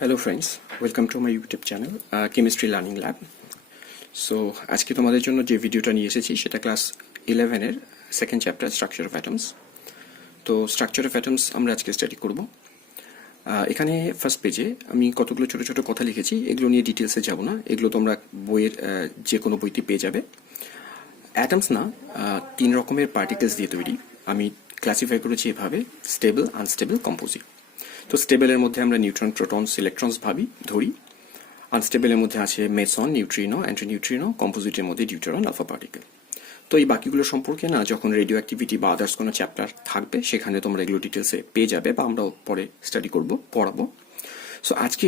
Hello friends, welcome to my YouTube channel chemistry learning lab. So আজকে তোমাদের জন্য যে ভিডিওটা নিয়ে এসেছি সেটা ক্লাস 11-এর second chapter structure of atoms. তো স্ট্রাকচার অফ অ্যাটমস আমরা আজকে স্টাডি করব। এখানে ফার্স্ট পেজে আমি কতগুলো ছোটো ছোটো কথা লিখেছি, এগুলো নিয়ে ডিটেলসে যাব না, এগুলো তোমরা বইয়ের যে কোনো বইতে পেয়ে যাবে। অ্যাটমস না, তিন রকমের পার্টিকেলস দিয়ে তৈরি। আমি ক্লাসিফাই করেছি এভাবে: স্টেবল, আনস্টেবল, কম্পোজিট। তো স্টেবলের মধ্যে আমরা নিউট্রন, প্রোটনস, ইলেকট্রনস ধরি। আনস্টেবলের মধ্যে আছে মেসন, নিউট্রিনো, অ্যান্টিনিউট্রিনো। কম্পোজিটের মধ্যে ডিউটেরন, আলফা পার্টিকেল। তো এই বাকিগুলো সম্পর্কে না যখন রেডিও অ্যাক্টিভিটি বা আদার্স কোনো চ্যাপ্টার থাকবে সেখানে তোমরা এগুলো ডিটেলসে পেয়ে যাবে, বা আমরা পরে স্টাডি করব, পড়াবো। সো আজকে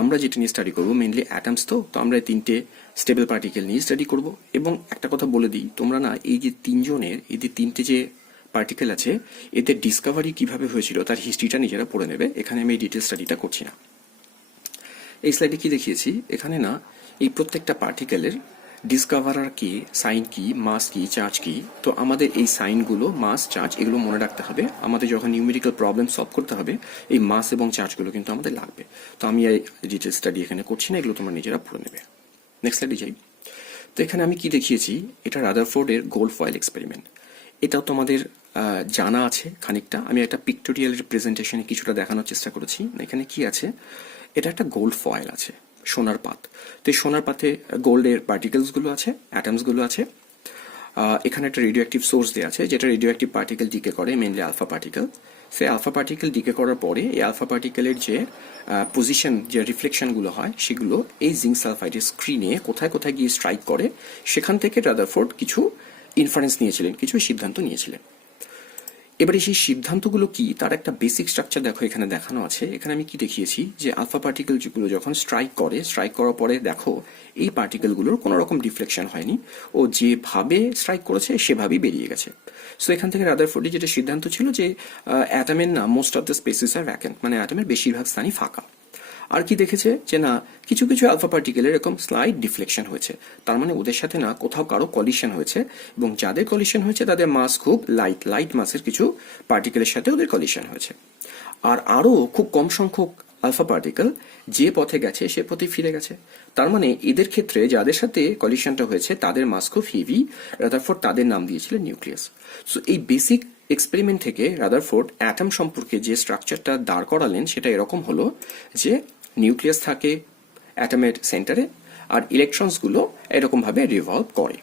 আমরা যেটা নিয়ে স্টাডি করবো মেনলি অ্যাটমস। তো আমরা তিনটে স্টেবল পার্টিকেল নিয়ে স্টাডি করব। এবং একটা কথা বলে দিই, তোমরা না এই যে তিনটে যে পার্টিকেল আছে, এতে ডিসকভারি কিভাবে হয়েছিল তার হিস্ট্রিটা নিজেরা পড়ে নেবে। এখানে আমি এই ডিটেল স্টাডিটা করছি না। এই স্লাইডে কি দেখিয়েছি, এখানে না এই প্রত্যেকটা পার্টিকেলের ডিসকভারার কি, সাইন কি, মাস কি, চার্জ কি। তো আমাদের এই সাইনগুলো, মাস, চার্জ, এগুলো মনে রাখতে হবে। আমাদের যখন নিউমেরিক্যাল প্রবলেম সলভ করতে হবে এই মাস এবং চার্জগুলো কিন্তু আমাদের লাগবে। তো আমি এই ডিটেল স্টাডি এখানে করছি না, এগুলো তোমরা নিজেরা পড়ে নেবে। নেক্সট স্লাইডে যাই। তো এখানে আমি কি দেখিয়েছি, এটা রাদারফোর্ডের গোল্ড ফয়েল এক্সপেরিমেন্ট। এটাও তোমাদের জানা আছে খানিকটা। আমি একটা পিক্টোরিয়াল রিপ্রেজেন্টেশনে কিছুটা দেখানোর চেষ্টা করেছি। এখানে কি আছে, এটা একটা গোল্ড ফয়েল আছে, সোনার পাত। তো এই সোনার পাতে গোল্ডের পার্টিকেলসগুলো আছে, অ্যাটমসগুলো আছে। এখানে একটা রেডিও অ্যাক্টিভ সোর্স দেওয়া আছে, যেটা রেডিও অ্যাক্টিভ পার্টিকেল ডিকে করে, মেনলি আলফা পার্টিকেল। সেই আলফা পার্টিকেল ডিকে করার পরে এই আলফা পার্টিকেলের যে পজিশন, যে রিফ্লেকশনগুলো হয়, সেগুলো এই জিঙ্ক সালফাইডের স্ক্রিনে কোথায় কোথায় গিয়ে স্ট্রাইক করে, সেখান থেকে রাদারফোর্ড কিছু ইনফারেন্স নিয়েছিলেন, কিছু সিদ্ধান্ত নিয়েছিলেন। এবারে সেই সিদ্ধান্তগুলো কি, তার একটা বেসিক স্ট্রাকচার দেখো এখানে দেখানো আছে। এখানে আমি কি দেখিয়েছি, যে আলফা পার্টিকেলগুলো যখন স্ট্রাইক করার পরে দেখো এই পার্টিকেলগুলোর কোনো রকম ডিফ্লেকশন হয়নি, ও যেভাবে স্ট্রাইক করেছে সেভাবেই বেরিয়ে গেছে। সো এখান থেকে রাদারফোর্ডের যেটা সিদ্ধান্ত ছিল যে অ্যাটমের না most of the spaces R vacant, মানে অ্যাটমের বেশিরভাগ স্থানই ফাঁকা। আর কি দেখেছে, যে না কিছু কিছু আলফা পার্টিকেলের এরকম স্লাইড ডিফ্লেকশন হয়েছে, তার মানে ওদের সাথে না কোথাও কারো কলিশন হয়েছে, এবং যাদের কলিশন হয়েছে তাদের মাস খুব লাইট মাসের কিছু পার্টিকেলের সাথে ওদের কলিশন হয়েছে। আর আরও খুব কম সংখ্যক আলফা পার্টিকেল যে পথে গেছে সে পথে ফিরে গেছে। তার মানে এদের ক্ষেত্রে যাদের সাথে কলিশনটা হয়েছে তাদের মাস খুব হেভি, রাদারফোর্ড তাদের নাম দিয়েছিলেন নিউক্লিয়াস। সো এই বেসিক এক্সপেরিমেন্ট থেকে রাদারফোর্ড অ্যাটম সম্পর্কে যে স্ট্রাকচারটা দাঁড় করালেন সেটা এরকম হলো, যে নিউক্লিয়াস থাকে অ্যাটমের সেন্টারে, আর ইলেকট্রনসগুলো এরকমভাবে রিভলভ করে।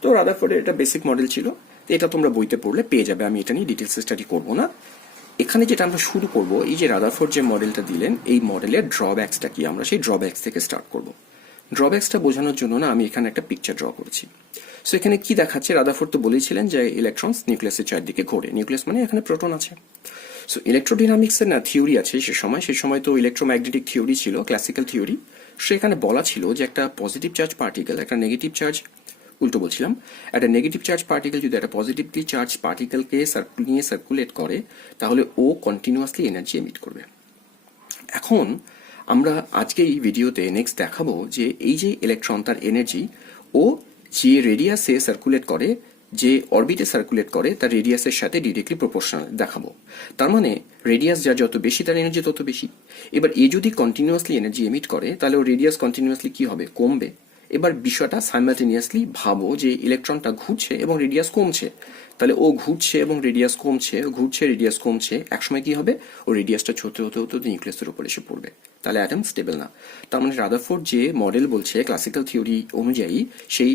তো রাদারফোর্ডের এটা বেসিক মডেল ছিল, এটা তোমরা বইতে পড়লে পেয়ে যাবে, আমি এটা নিয়ে ডিটেলস স্টাডি করবো না। এখানে যেটা আমরা শুরু করব, এই যে রাদারফোর্ড যে মডেলটা দিলেন, এই মডেলের ড্রব্যাকসটা কি, আমরা সেই ড্রব্যাকস থেকে স্টার্ট করব। ড্রব্যাকসটা বোঝানোর জন্য না আমি এখানে একটা পিকচার ড্র করেছি। সো এখানে কি দেখাচ্ছে, রাদারফোর্ড তো বলেছিলেন যে ইলেকট্রনস নিউক্লিয়াসের চারদিকে ঘোরে, নিউক্লিয়াস মানে এখানে প্রোটন আছে। সো ইলেকট্রোডাইনামিক্সের না থিওরি আছে সে সময় তো ইলেকট্রোম্যাগনেটিক থিওরি ছিল, ক্লাসিক্যাল থিওরি। সেখানে বলা ছিল যে একটা পজিটিভ চার্জ পার্টিকেল, একটা নেগেটিভ চার্জ, উল্টো বলছিলাম, একটা নেগেটিভ চার্জ পার্টিকেল যদি একটা পজিটিভলি চার্জ পার্টিকেলকে নিয়ে সার্কুলেট করে, তাহলে ও কন্টিনিউয়াসলি এনার্জি এমিট করবে। এখন আমরা আজকে এই ভিডিওতে নেক্সট দেখাবো যে এই যে ইলেকট্রন, তার এনার্জি ও যে রেডিয়াসে সার্কুলেট করে, যে অরবিটে সার্কুলেট করে, তার রেডিয়াসের সাথে ডিরেক্টলি প্রপোর্শনাল দেখাবো। তার মানে রেডিয়াস যা যত বেশি তার এনার্জি তত বেশি। এবার এ যদি কন্টিনিউয়াসলি এনার্জি এমিট করে তাহলে ও রেডিয়াস কন্টিনিউয়াসলি কি হবে, কমবে। এবার বিষয়টা সাইমালটেনিয়াসলি ভাবো, যে ইলেকট্রনটা ঘুরছে এবং রেডিয়াস কমছে, তাহলে ও ঘুরছে এবং রেডিয়াস কমছে, ঘুরছে রেডিয়াস কমছে, একসময় কি হবে, ও রেডিয়াসটা ছোট হতে হতে নিউক্লিয়াসের উপর এসে পড়বে, তাহলে অ্যাটম স্টেবল না। তার মানে রাদারফোর্ড যে মডেল বলছে ক্লাসিক্যাল থিওরি অনুযায়ী, সেই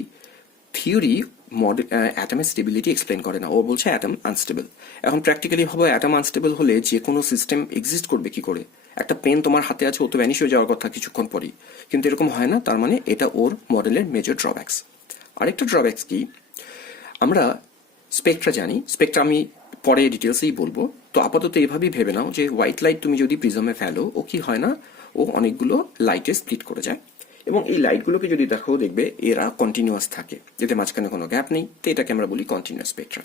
থিওরি মডেল অ্যাটমের স্টেবিলিটি এক্সপ্লেন করে না, ও বলছে অ্যাটম আনস্টেবল। এখন প্র্যাকটিক্যালি ভাবে অ্যাটম আনস্টেবল হলে যে কোনো সিস্টেম এক্সিস্ট করবে কি করে? একটা পেন তোমার হাতে আছে, ও তো ভ্যানিশ হয়ে যাওয়ার কথা কিছুক্ষণ পরেই, কিন্তু এরকম হয় না। তার মানে এটা ওর মডেলের মেজর ড্রব্যাকস। আরেকটা ড্রব্যাকস কি, আমরা স্পেকট্রা জানি, স্পেকট্রা আমি পরে ডিটেলসেই বলবো। তো আপাতত এভাবেই ভেবে নাও যে হোয়াইট লাইট তুমি যদি প্রিজমে ফেলো, ও কি হয় না, ও অনেকগুলো লাইটে স্প্লিট করে যায়। এবং এই লাইটগুলোকে যদি দেখো, দেখবে এরা কন্টিনিউয়াস থাকে, এতে মাঝখানে কোনো গ্যাপ নেই। তো এটাকে আমরা বলি কন্টিনিউয়াস স্পেকট্রা।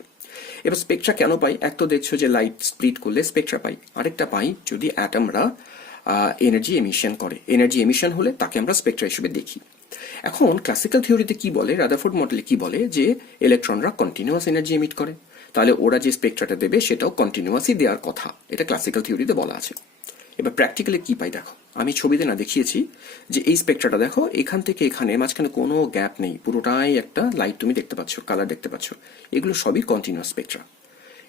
এবার স্পেকট্রা কেন পাই, এক তো দেখছো যে লাইট স্প্লিট করলে স্পেকট্রা পাই, আরেকটা পাই যদি অ্যাটমরা এনার্জি এমিশন করে। এনার্জি এমিশন হলে তাকে আমরা স্পেকট্রা হিসেবে দেখি। এখন ক্লাসিক্যাল থিওরিতে কি বলে, রাদারফোর্ড মডেলে কি বলে, যে ইলেকট্রনরা কন্টিনিউয়াস এনার্জি এমিট করে, তাহলে ওরা যে স্পেকট্রাটা দেবে সেটাও কন্টিনিউয়াসই দেওয়ার কথা, এটা ক্লাসিক্যাল থিওরিতে বলা আছে। এবার প্র্যাকটিক্যালি কি পাই দেখো, আমি ছবিতে না দেখিয়েছি যে এই স্পেকট্রাটা দেখো, এখান থেকে এখানে মাঝখানে কোনো গ্যাপ নেই, পুরোটাই একটা লাইট তুমি দেখতে পাচ্ছ, কালার দেখতে পাচ্ছ, এগুলো সবই কন্টিনিউয়াস স্পেকট্রা।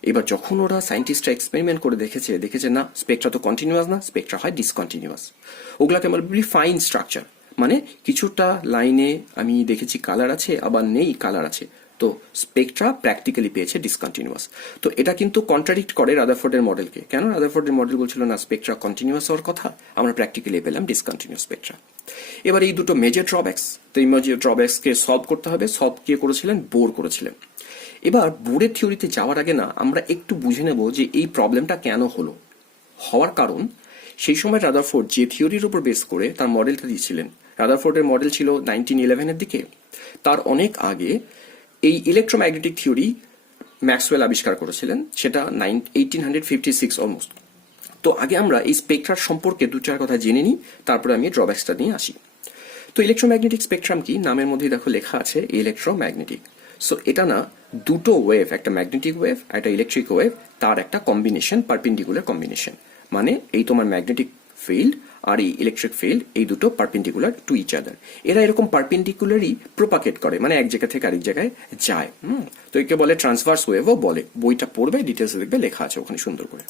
এবার যখন ওরা সায়েন্টিস্টরা এক্সপেরিমেন্ট করে দেখেছে না স্পেকট্রা তো কন্টিনিউয়াস না, স্পেকট্রা হয় ডিসকন্টিনিউয়াস। ওগুলাকে আমরা বলি ফাইন স্ট্রাকচার, মানে কিছুটা লাইনে আমি দেখেছি কালার আছে আবার নেই কালার আছে, তো স্পেকট্রা প্র্যাকটিক্যালি পেয়েছে ডিসকন্টিনিউয়াস। তো এটা কিন্তু কন্ট্রাডিক্ট করে রাদারফোর্ডের মডেলকে। কেন? রাদারফোর্ডের মডেল বলছিল না স্পেকট্রা কন্টিনিউয়াস হওয়ার কথা, আমরা প্র্যাকটিক্যালি পেলাম ডিসকন্টিনিউয়াস স্পেকট্রা। এবার এই দুটো মেজর ড্রব্যাকস, তো এই মেজর ড্রব্যাকসকে সলভ করতে হবে। সলভ কে করেছিলেন? বোর করেছিলেন। এবার বোরের থিওরিতে যাওয়ার আগে না আমরা একটু বুঝে নেব যে এই প্রবলেমটা কেন হলো। হওয়ার কারণ, সেই সময় রাদারফোর্ড যে থিওরির উপর বেস করে তার মডেলটা দিয়েছিলেন, রাদারফোর্ডের মডেল ছিল 1911-এর দিকে, তার অনেক আগে এই ইলেকট্রোম্যাগনেটিক থিওরি ম্যাক্সওয়েল আবিষ্কার করেছিলেন, সেটা 1856 অলমোস্ট। তো আগে আমরা এই স্পেকট্রার সম্পর্কে দু চার কথা জেনে নিই, তারপরে আমি ড্রব্যাকসটা নিয়ে আসি। তো ইলেকট্রোম্যাগনেটিক স্পেকট্রাম কি? নামের মধ্যেই দেখো লেখা আছে ইলেকট্রোম্যাগনেটিক। সো এটা না দুটো ওয়েভ, একটা ম্যাগনেটিক ওয়েভ একটা ইলেকট্রিক ওয়েভ, তার একটা কম্বিনেশন, পারপেন্ডিকুলার কম্বিনেশন। মানে এই তোমার ম্যাগনেটিক ফিল্ড আর এই ইলেকট্রিক ফিল্ড, এই দুটো পারপেন্ডিকুলার টু ইচ আদার। এরা এরকম পারপেন্ডিকুলারই প্রোপাগেট করে, মানে এক জায়গা থেকে আরেক জায়গায় যায়। তো একে বলে ট্রান্সভার্স ওয়েভও বলে। বইটা পড়বে, ডিটেলস দেখবে, লেখা আছে ওখানে সুন্দর করে।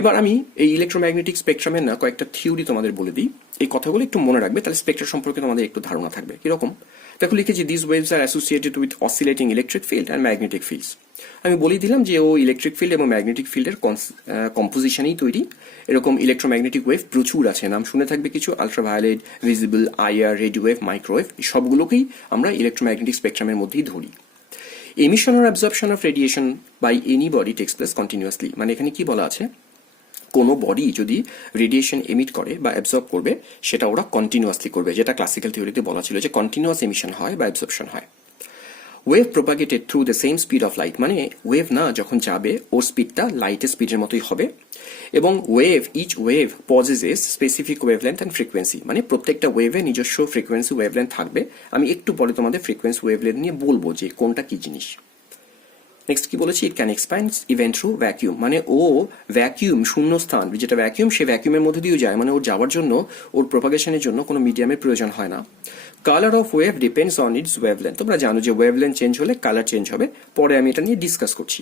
এবার আমি এই ইলেকট্রোম্যাগনেটিক স্পেকট্রামের না কয়েকটা থিওরি তোমাদের বলে দিই, এই কথাগুলো একটু মনে রাখবে, তাহলে স্পেকট্রা সম্পর্কে তোমাদের একটু ধারণা থাকবে। কিরকম? দেখো লিখেছি, this waves R associated with oscillating electric field and magnetic fields. আমি বলেই দিলাম যে ও ইলেকট্রিক ফিল্ড এবং ম্যাগনেটিক ফিল্ডের কম্পোজিশনেই তৈরি। এরকম ইলেকট্রোম্যাগনেটিক ওয়েভ প্রচুর আছে, নাম শুনে থাকবে কিছু, ultraviolet, visible, IR, radio wave, microwave, এই সবগুলোকেই আমরা ইলেকট্রোম্যাগনেটিক স্পেকট্রামের মধ্যেই ধরি। Emission or absorption of radiation by any body takes place continuously। মানে এখানে কি বলা আছে, কোনো বডি যদি রেডিয়েশন এমিট করে বা অ্যাবজর্ব করবে, সেটা ওরা কন্টিনিউয়াসলি করবে, যেটা ক্লাসিক্যাল থিওরিতে বলা ছিল যে কন্টিনিউয়াস এমিশন হয় বা অ্যাবজর্পশন হয়। Wave প্রোপাগেটেড through the same speed of light, মানে ওয়েভ না যখন যাবে ওর স্পিডটা লাইটের স্পিডের মতোই হবে। এবং each wave possesses specific wavelength and frequency, মানে প্রত্যেকটা ওয়েভে নিজস্ব ফ্রিকোয়েন্সি ওয়েভলেন্থ থাকবে। আমি একটু পরে তোমাদের ফ্রিকোয়েন্সি ওয়েভলেন্থ নিয়ে বলবো যে কোনটা কি জিনিস। নেক্সট কি বলেছি, it can expand even through vacuum, মানে ও ভ্যাকিউম, শূন্যস্থান, যেটা ভ্যাকিউম, সে ভ্যাকিউমের মধ্যে দিয়েও যায়, মানে ওর যাওয়ার জন্য, ওর প্রোপাগেশনের জন্য কোনো মিডিয়ামের প্রয়োজন হয় না। Colour of wave depends on it's wavelength. তোমরা জানো যে ওয়েভলেন্থ চেঞ্জ হলে কালার চেঞ্জ হবে, পরে আমি এটা নিয়ে ডিসকাস করছি।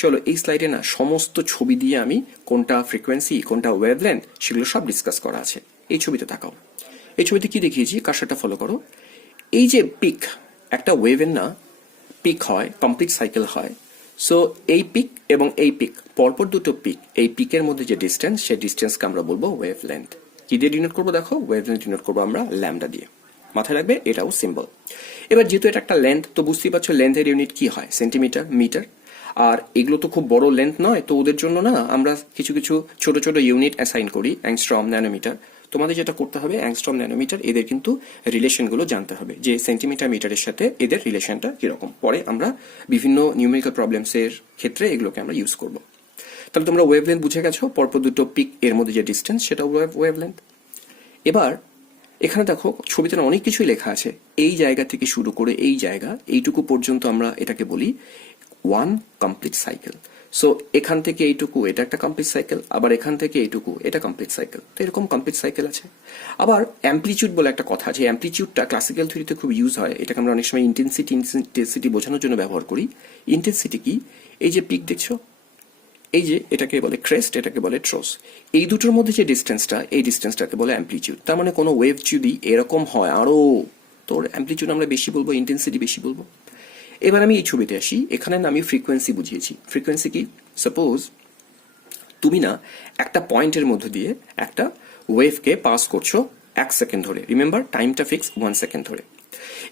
চলো এই স্লাইডে না সমস্ত ছবি দিয়ে আমি কোনটা ফ্রিকোয়েন্সি কোনটা ওয়েভলেন্থ সেগুলো সব ডিসকাস করা আছে। এই ছবিতে তাকাও, এই ছবিতে কি দেখিয়েছি, কার্সারটা ফলো করো। এই যে পিক, একটা ওয়েভের না পিক হয়, কমপ্লিট সাইকেল হয়। সো এই পিক এবং এই পিক, পরপর দুটো পিক, এই পিকের মধ্যে যে ডিস্টেন্স, সেই ডিস্টেন্সকে আমরা বলবো ওয়েভ লেন্থ। কি দিয়ে ডিনোট করবো? দেখো ওয়েভ লেন্থ ডিনোট করবো আমরা ল্যামডা দিয়ে। মাথায় রাখবে, এটাও সিম্বল। এবার যেহেতু এটা একটা লেন্থ, তো বুঝতেই পারছো লেন্থের ইউনিট কি হয়, সেন্টিমিটার, মিটার। আর এগুলো তো খুব বড় লেন্থ নয়, তো ওদের জন্য না আমরা কিছু কিছু ছোট ছোট ইউনিট অ্যাসাইন করি, অ্যাংস্ট্রম, ন্যানোমিটার। তোমাদের যেটা করতে হবে, অ্যাংস্ট্রম, ন্যানোমিটার, এদের কিন্তু রিলেশনগুলো জানতে হবে, যে সেন্টিমিটার, মিটারের সাথে এদের রিলেশনটা কিরকম। পরে আমরা বিভিন্ন নিউমেরিক্যাল প্রবলেমসের ক্ষেত্রে এগুলোকে আমরা ইউজ করব। তাহলে তোমরা ওয়েভলেন্থ বুঝে গেছো, পরপর দুটো পিক এর মধ্যে যে ডিস্টেন্স, সেটা ওয়েভলেন্থ। এবার এখানে দেখো ছবিতে অনেক কিছুই লেখা আছে, এই জায়গা থেকে শুরু করে এই জায়গা, এইটুকু পর্যন্ত আমরা এটাকে বলি ওয়ান কমপ্লিট সাইকেল। সো এখান থেকে এইটুকু এটা একটা কমপ্লিট সাইকেল, আবার এখান থেকে এইটুকু এটা কমপ্লিট সাইকেল। তো এরকম কমপ্লিট সাইকেল আছে। আবার অ্যাম্পলিটিউড বলে একটা কথা আছে, অ্যাম্পলিটিউডটা ক্লাসিক্যাল থিওরিতে খুব ইউজ হয়, এটাকে আমরা অনেক সময় ইন্টেন্সিটি বোঝানোর জন্য ব্যবহার করি। ইন্টেন্সিটি কি? এই যে পিক দেখছো, এই যে এটাকে বলে ক্রেস্ট, এটাকে বলে ট্রোস। এই দুটোর মধ্যে যে ডিস্টেন্সটা, এই ডিস্টেন্সটাকে বলে অ্যাম্পলিটিউড। তার মানে কোনো ওয়েভ যদি এরকম হয় আরো, তোর অ্যাম্পলিটিউড আমরা বেশি বলবো, ইন্টেন্সিটি বেশি বলবো। এবার আমি এই ছবিতে আসি, এখানে আমি ফ্রিকোয়েন্সি বুঝিয়েছি। ফ্রিকোয়েন্সি কি? সাপোজ তুমি না একটা পয়েন্টের মধ্যে দিয়ে একটা ওয়েভকে পাস করছো 1 সেকেন্ড ধরে, রিমেম্বার টাইমটা ফিক্স 1 সেকেন্ড ধরে।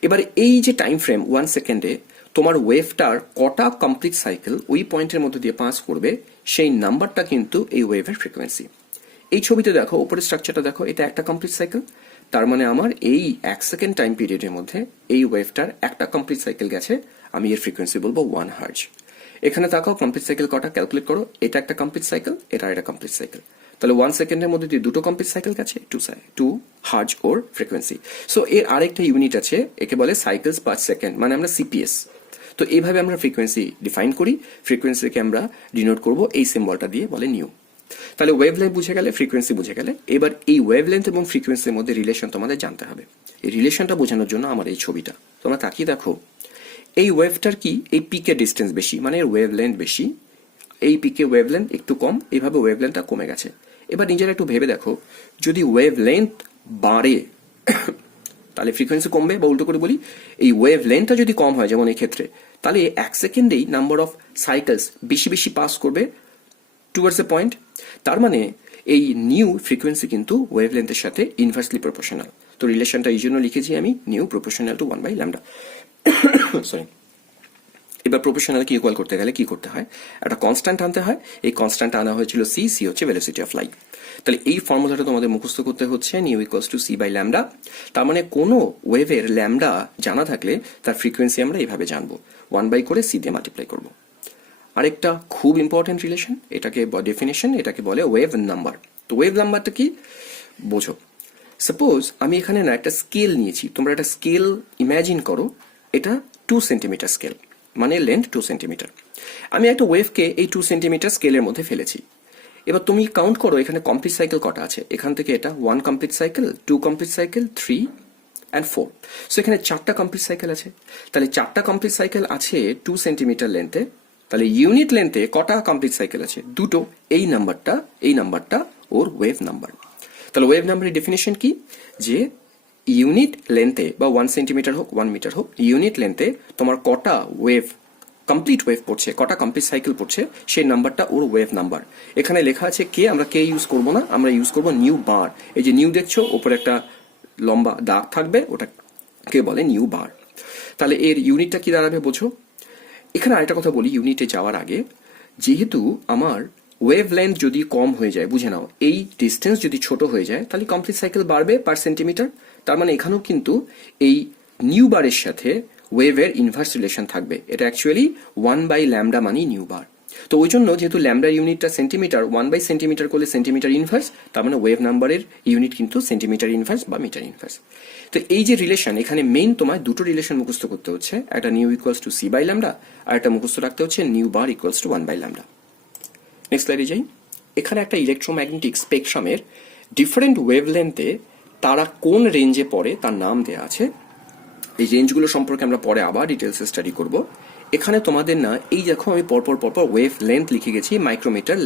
এবার এই যে টাইম ফ্রেম 1 সেকেন্ডে তোমার ওয়েভটার কটা কমপ্লিট সাইকেল ওই পয়েন্টের মধ্যে দিয়ে পাস করবে, সেই নাম্বারটা কিন্তু এই ওয়েভের ফ্রিকোয়েন্সি। এই ছবিতে দেখো, উপরের স্ট্রাকচারটা দেখো, এটা একটা কমপ্লিট সাইকেল। তার মানে আমার এই 1 সেকেন্ড টাইম পিরিয়ডের মধ্যে এই ওয়েভটার একটা কমপ্লিট সাইকেল গেছে, আমি এর ফ্রিকোয়েন্সি বলবো 1 হার্জ। এখানে তাকাও, কমপ্লিট সাইকেল কটা ক্যালকুলেট করো, এটা একটা কমপ্লিট সাইকেল, এটা একটা কমপ্লিট সাইকেল। তাহলে 1 সেকেন্ডের মধ্যে দিয়ে দুটো কমপ্লিট সাইকেল গেছে, 2 হার্জ ওর ফ্রিকোয়েন্সি। সো এর আরেকটা ইউনিট আছে, একে বলে সাইকেলস পার সেকেন্ড, মানে আমরা সিপিএস। তো এইভাবে আমরা ফ্রিকোয়েন্সি ডিফাইন করি, ফ্রিকোয়েন্সিকে আমরা ডিনোট করব এই সিম্বলটা দিয়ে, বলে নিউ। তাহলে ওয়েভলেন্থ বুঝে গেলে, ফ্রিকোয়েন্সি বুঝে গেলে, এবার এই ওয়েভলেন্থ এবং ফ্রিকোয়েন্সির মধ্যে রিলেশন তোমাদের জানতে হবে। এই রিলেশনটা বোঝানোর জন্য আমার এই ছবিটা তোমরা তাকিয়ে দেখো, এই ওয়েভটার কি, এই পিকের ডিস্টেন্স বেশি, মানে এর ওয়েভলেন্থ বেশি, এই পিকে ওয়েভলেন্থ একটু কম, এইভাবে ওয়েভলেন্থটা কমে গেছে। এবার নিজেরা একটু ভেবে দেখো, যদি ওয়েভলেন্থ বাড়ে তাহলে ফ্রিকোয়েন্সি কমবে, বা উল্টো করে বলি, এই ওয়েভলেন্থটা যদি কম হয় যেমন এই ক্ষেত্রে, তাহলে 1 সেকেন্ডেই নাম্বার অফ সাইকেলস বেশি বেশি পাস করবে টুয়ার্ডস এ পয়েন্ট। তার মানে এই নিউ ফ্রিকোয়েন্সি কিন্তু ওয়েভলেন্থের সাথে ইনভার্সলি প্রপোর্শনাল। তো রিলেশনটা এই জন্য লিখেছি আমি, নিউ প্রপোর্শনাল টু 1/λ। সরি, এবার প্রপোর্শনালকে ইকুয়াল করতে গেলে কি করতে হয়, একটা কনস্ট্যান্ট আনতে হয়। এই কনস্ট্যান্ট আনা হয়েছিল সি, সি হচ্ছে ভেলোসিটি অফ লাইট। তাহলে এই ফর্মুলাটা তোমাদের মুখস্থ করতে হচ্ছে, নিউ ইকুয়ালস টু c/λ। তার মানে কোনো ওয়েভের ল্যামডা জানা থাকলে তার ফ্রিকোয়েন্সি আমরা এইভাবে জানবো, 1 করে c দিয়ে মাল্টিপ্লাই করব। আরেকটা খুব ইম্পর্টেন্ট রিলেশন, এটাকে ডেফিনেশন, এটাকে বলে ওয়েভ নাম্বার। তো ওয়েভ নাম্বারটা কি বোঝো। সাপোজ আমি এখানে না একটা স্কেল নিয়েছি, তোমরা একটা স্কেল ইমাজিন করো, এটা 2 সেন্টিমিটার স্কেল, মানে লেন্থ 2 সেন্টিমিটার। আমি একটা ওয়েভকে এই 2 সেন্টিমিটার স্কেলের মধ্যে ফেলেছি। এবার তুমি কাউন্ট করো এখানে কমপ্লিট সাইকেল কটা আছে। এখান থেকে এটা 1 complete cycle, 2 complete cycle, 3 and 4। So এখানে 4টা কমপ্লিট সাইকেল আছে। তাহলে 4টা কমপ্লিট সাইকেল আছে 2 সেন্টিমিটার লেন্থে। তাহলে ইউনিট লেন্থে কটা কমপ্লিট সাইকেল আছে, 2টো। এই নাম্বারটা ওর ওয়েভ নাম্বার। তাহলে ওয়েভ নাম্বারের ডেফিনেশন কি, যে ইউনিট লেন্থে বা 1 সেন্টিমিটার হোক 1 মিটার হোক, ইউনিট লেন্থে তোমার কটা ওয়েভ, কমপ্লিট ওয়েভ পড়ছে, কটা কমপ্লিট সাইকেল পড়ছে, সেই নাম্বারটা ওর ওয়েভ নাম্বার। এখানে লেখা আছে কে, আমরা কে ইউজ করব না, আমরা ইউজ করব নিউ বার। এই যে নিউ দেখছো, ওপরে একটা লম্বা দাগ থাকবে, ওটা কে বলে নিউ বার। তাহলে এর ইউনিটটা কি দাঁড়াবে বোঝো। এখানে আরেকটা কথা বলি ইউনিটে যাওয়ার আগে, যেহেতু আমার ওয়েভ লেন্থ যদি কম হয়ে যায়, বুঝে নাও, এই ডিস্টেন্স যদি ছোট হয়ে যায়, তাহলে কমপ্লিট সাইকেল বাড়বে পার সেন্টিমিটার। তার মানে এখানেও কিন্তু এই নিউ বারের সাথে ওয়েভের ইনভার্স রিলেশন থাকবে। এটা অ্যাকচুয়ালি 1/λ মানে নিউ বার। তো ওই জন্য যেহেতু ল্যামডার ইউনিটটা সেন্টিমিটার, 1/সেন্টিমিটার করলে সেন্টিমিটার ইনভার্স, তার মানে ওয়েভ নাম্বারের ইউনিট কিন্তু সেন্টিমিটার ইনভার্স বা মিটার ইনভার্স। তো এই যে রিলেশন, এখানে মেইন তোমায় দুটো রিলেশন মুখস্থ করতে হচ্ছে, একটা নিউ ইকুয়ালস টু c/λ, আর একটা মুখস্থ রাখতে হচ্ছে nu bar equals to 1/λ। Next স্লাইডে যাই। এখানে একটা ইলেকট্রোম্যাগনেটিক স্পেকট্রামের ডিফারেন্ট ওয়েভলেন্থে তারা কোন রেঞ্জে পড়ে তার নাম দেওয়া আছে। এই রেঞ্জগুলো সম্পর্কে আমরা পরে আবার ডিটেলসে স্টাডি করব। এখানে তোমাদের না, এই দেখো আমি পরপর ওয়েভ লেন্থ লিখে গেছি মাইক্রোমিটার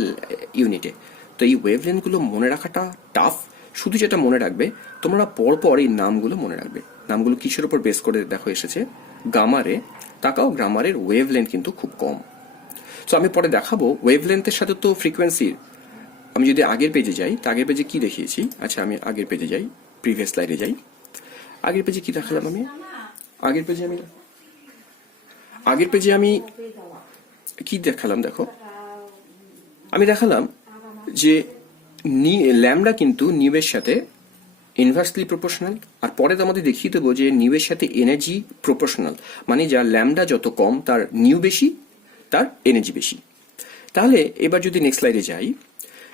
ইউনিটে। তো এই ওয়েভ লেন্থগুলো মনে রাখাটা টাফ। শুধু যেটা মনে রাখবে, তোমরা পরপর এই নামগুলো মনে রাখবে। নামগুলো কিসের উপর বেস করে দেখো এসেছে, গামারে। তাকাও, গ্রামারের ওয়েভ লেন্থ কিন্তু খুব কম। সো আমি পরে দেখাবো ওয়েভ লেন্থের সাথে তো ফ্রিকোয়েন্সির। আমি যদি আগের পেজে যাই, তা আগের পেজে কি দেখিয়েছি, আচ্ছা আমি আগের পেজে যাই, প্রিভিয়াস স্লাইডে যাই। আগের পেজে কি দেখালাম আমি, আগের পেজে আমি কি দেখালাম দেখো, আমি দেখালাম যে ল্যামডা কিন্তু নিউয়ের সাথে ইনভার্সলি প্রপোর্শনাল। আর পরে তো আমাদের দেখিয়ে দেবো যে নিউয়ের সাথে এনার্জি প্রপোর্শনাল, মানে যার ল্যামডা যত কম তার নিউ বেশি, তার এনার্জি বেশি। তাহলে এবার যদি নেক্সট স্লাইডে যাই,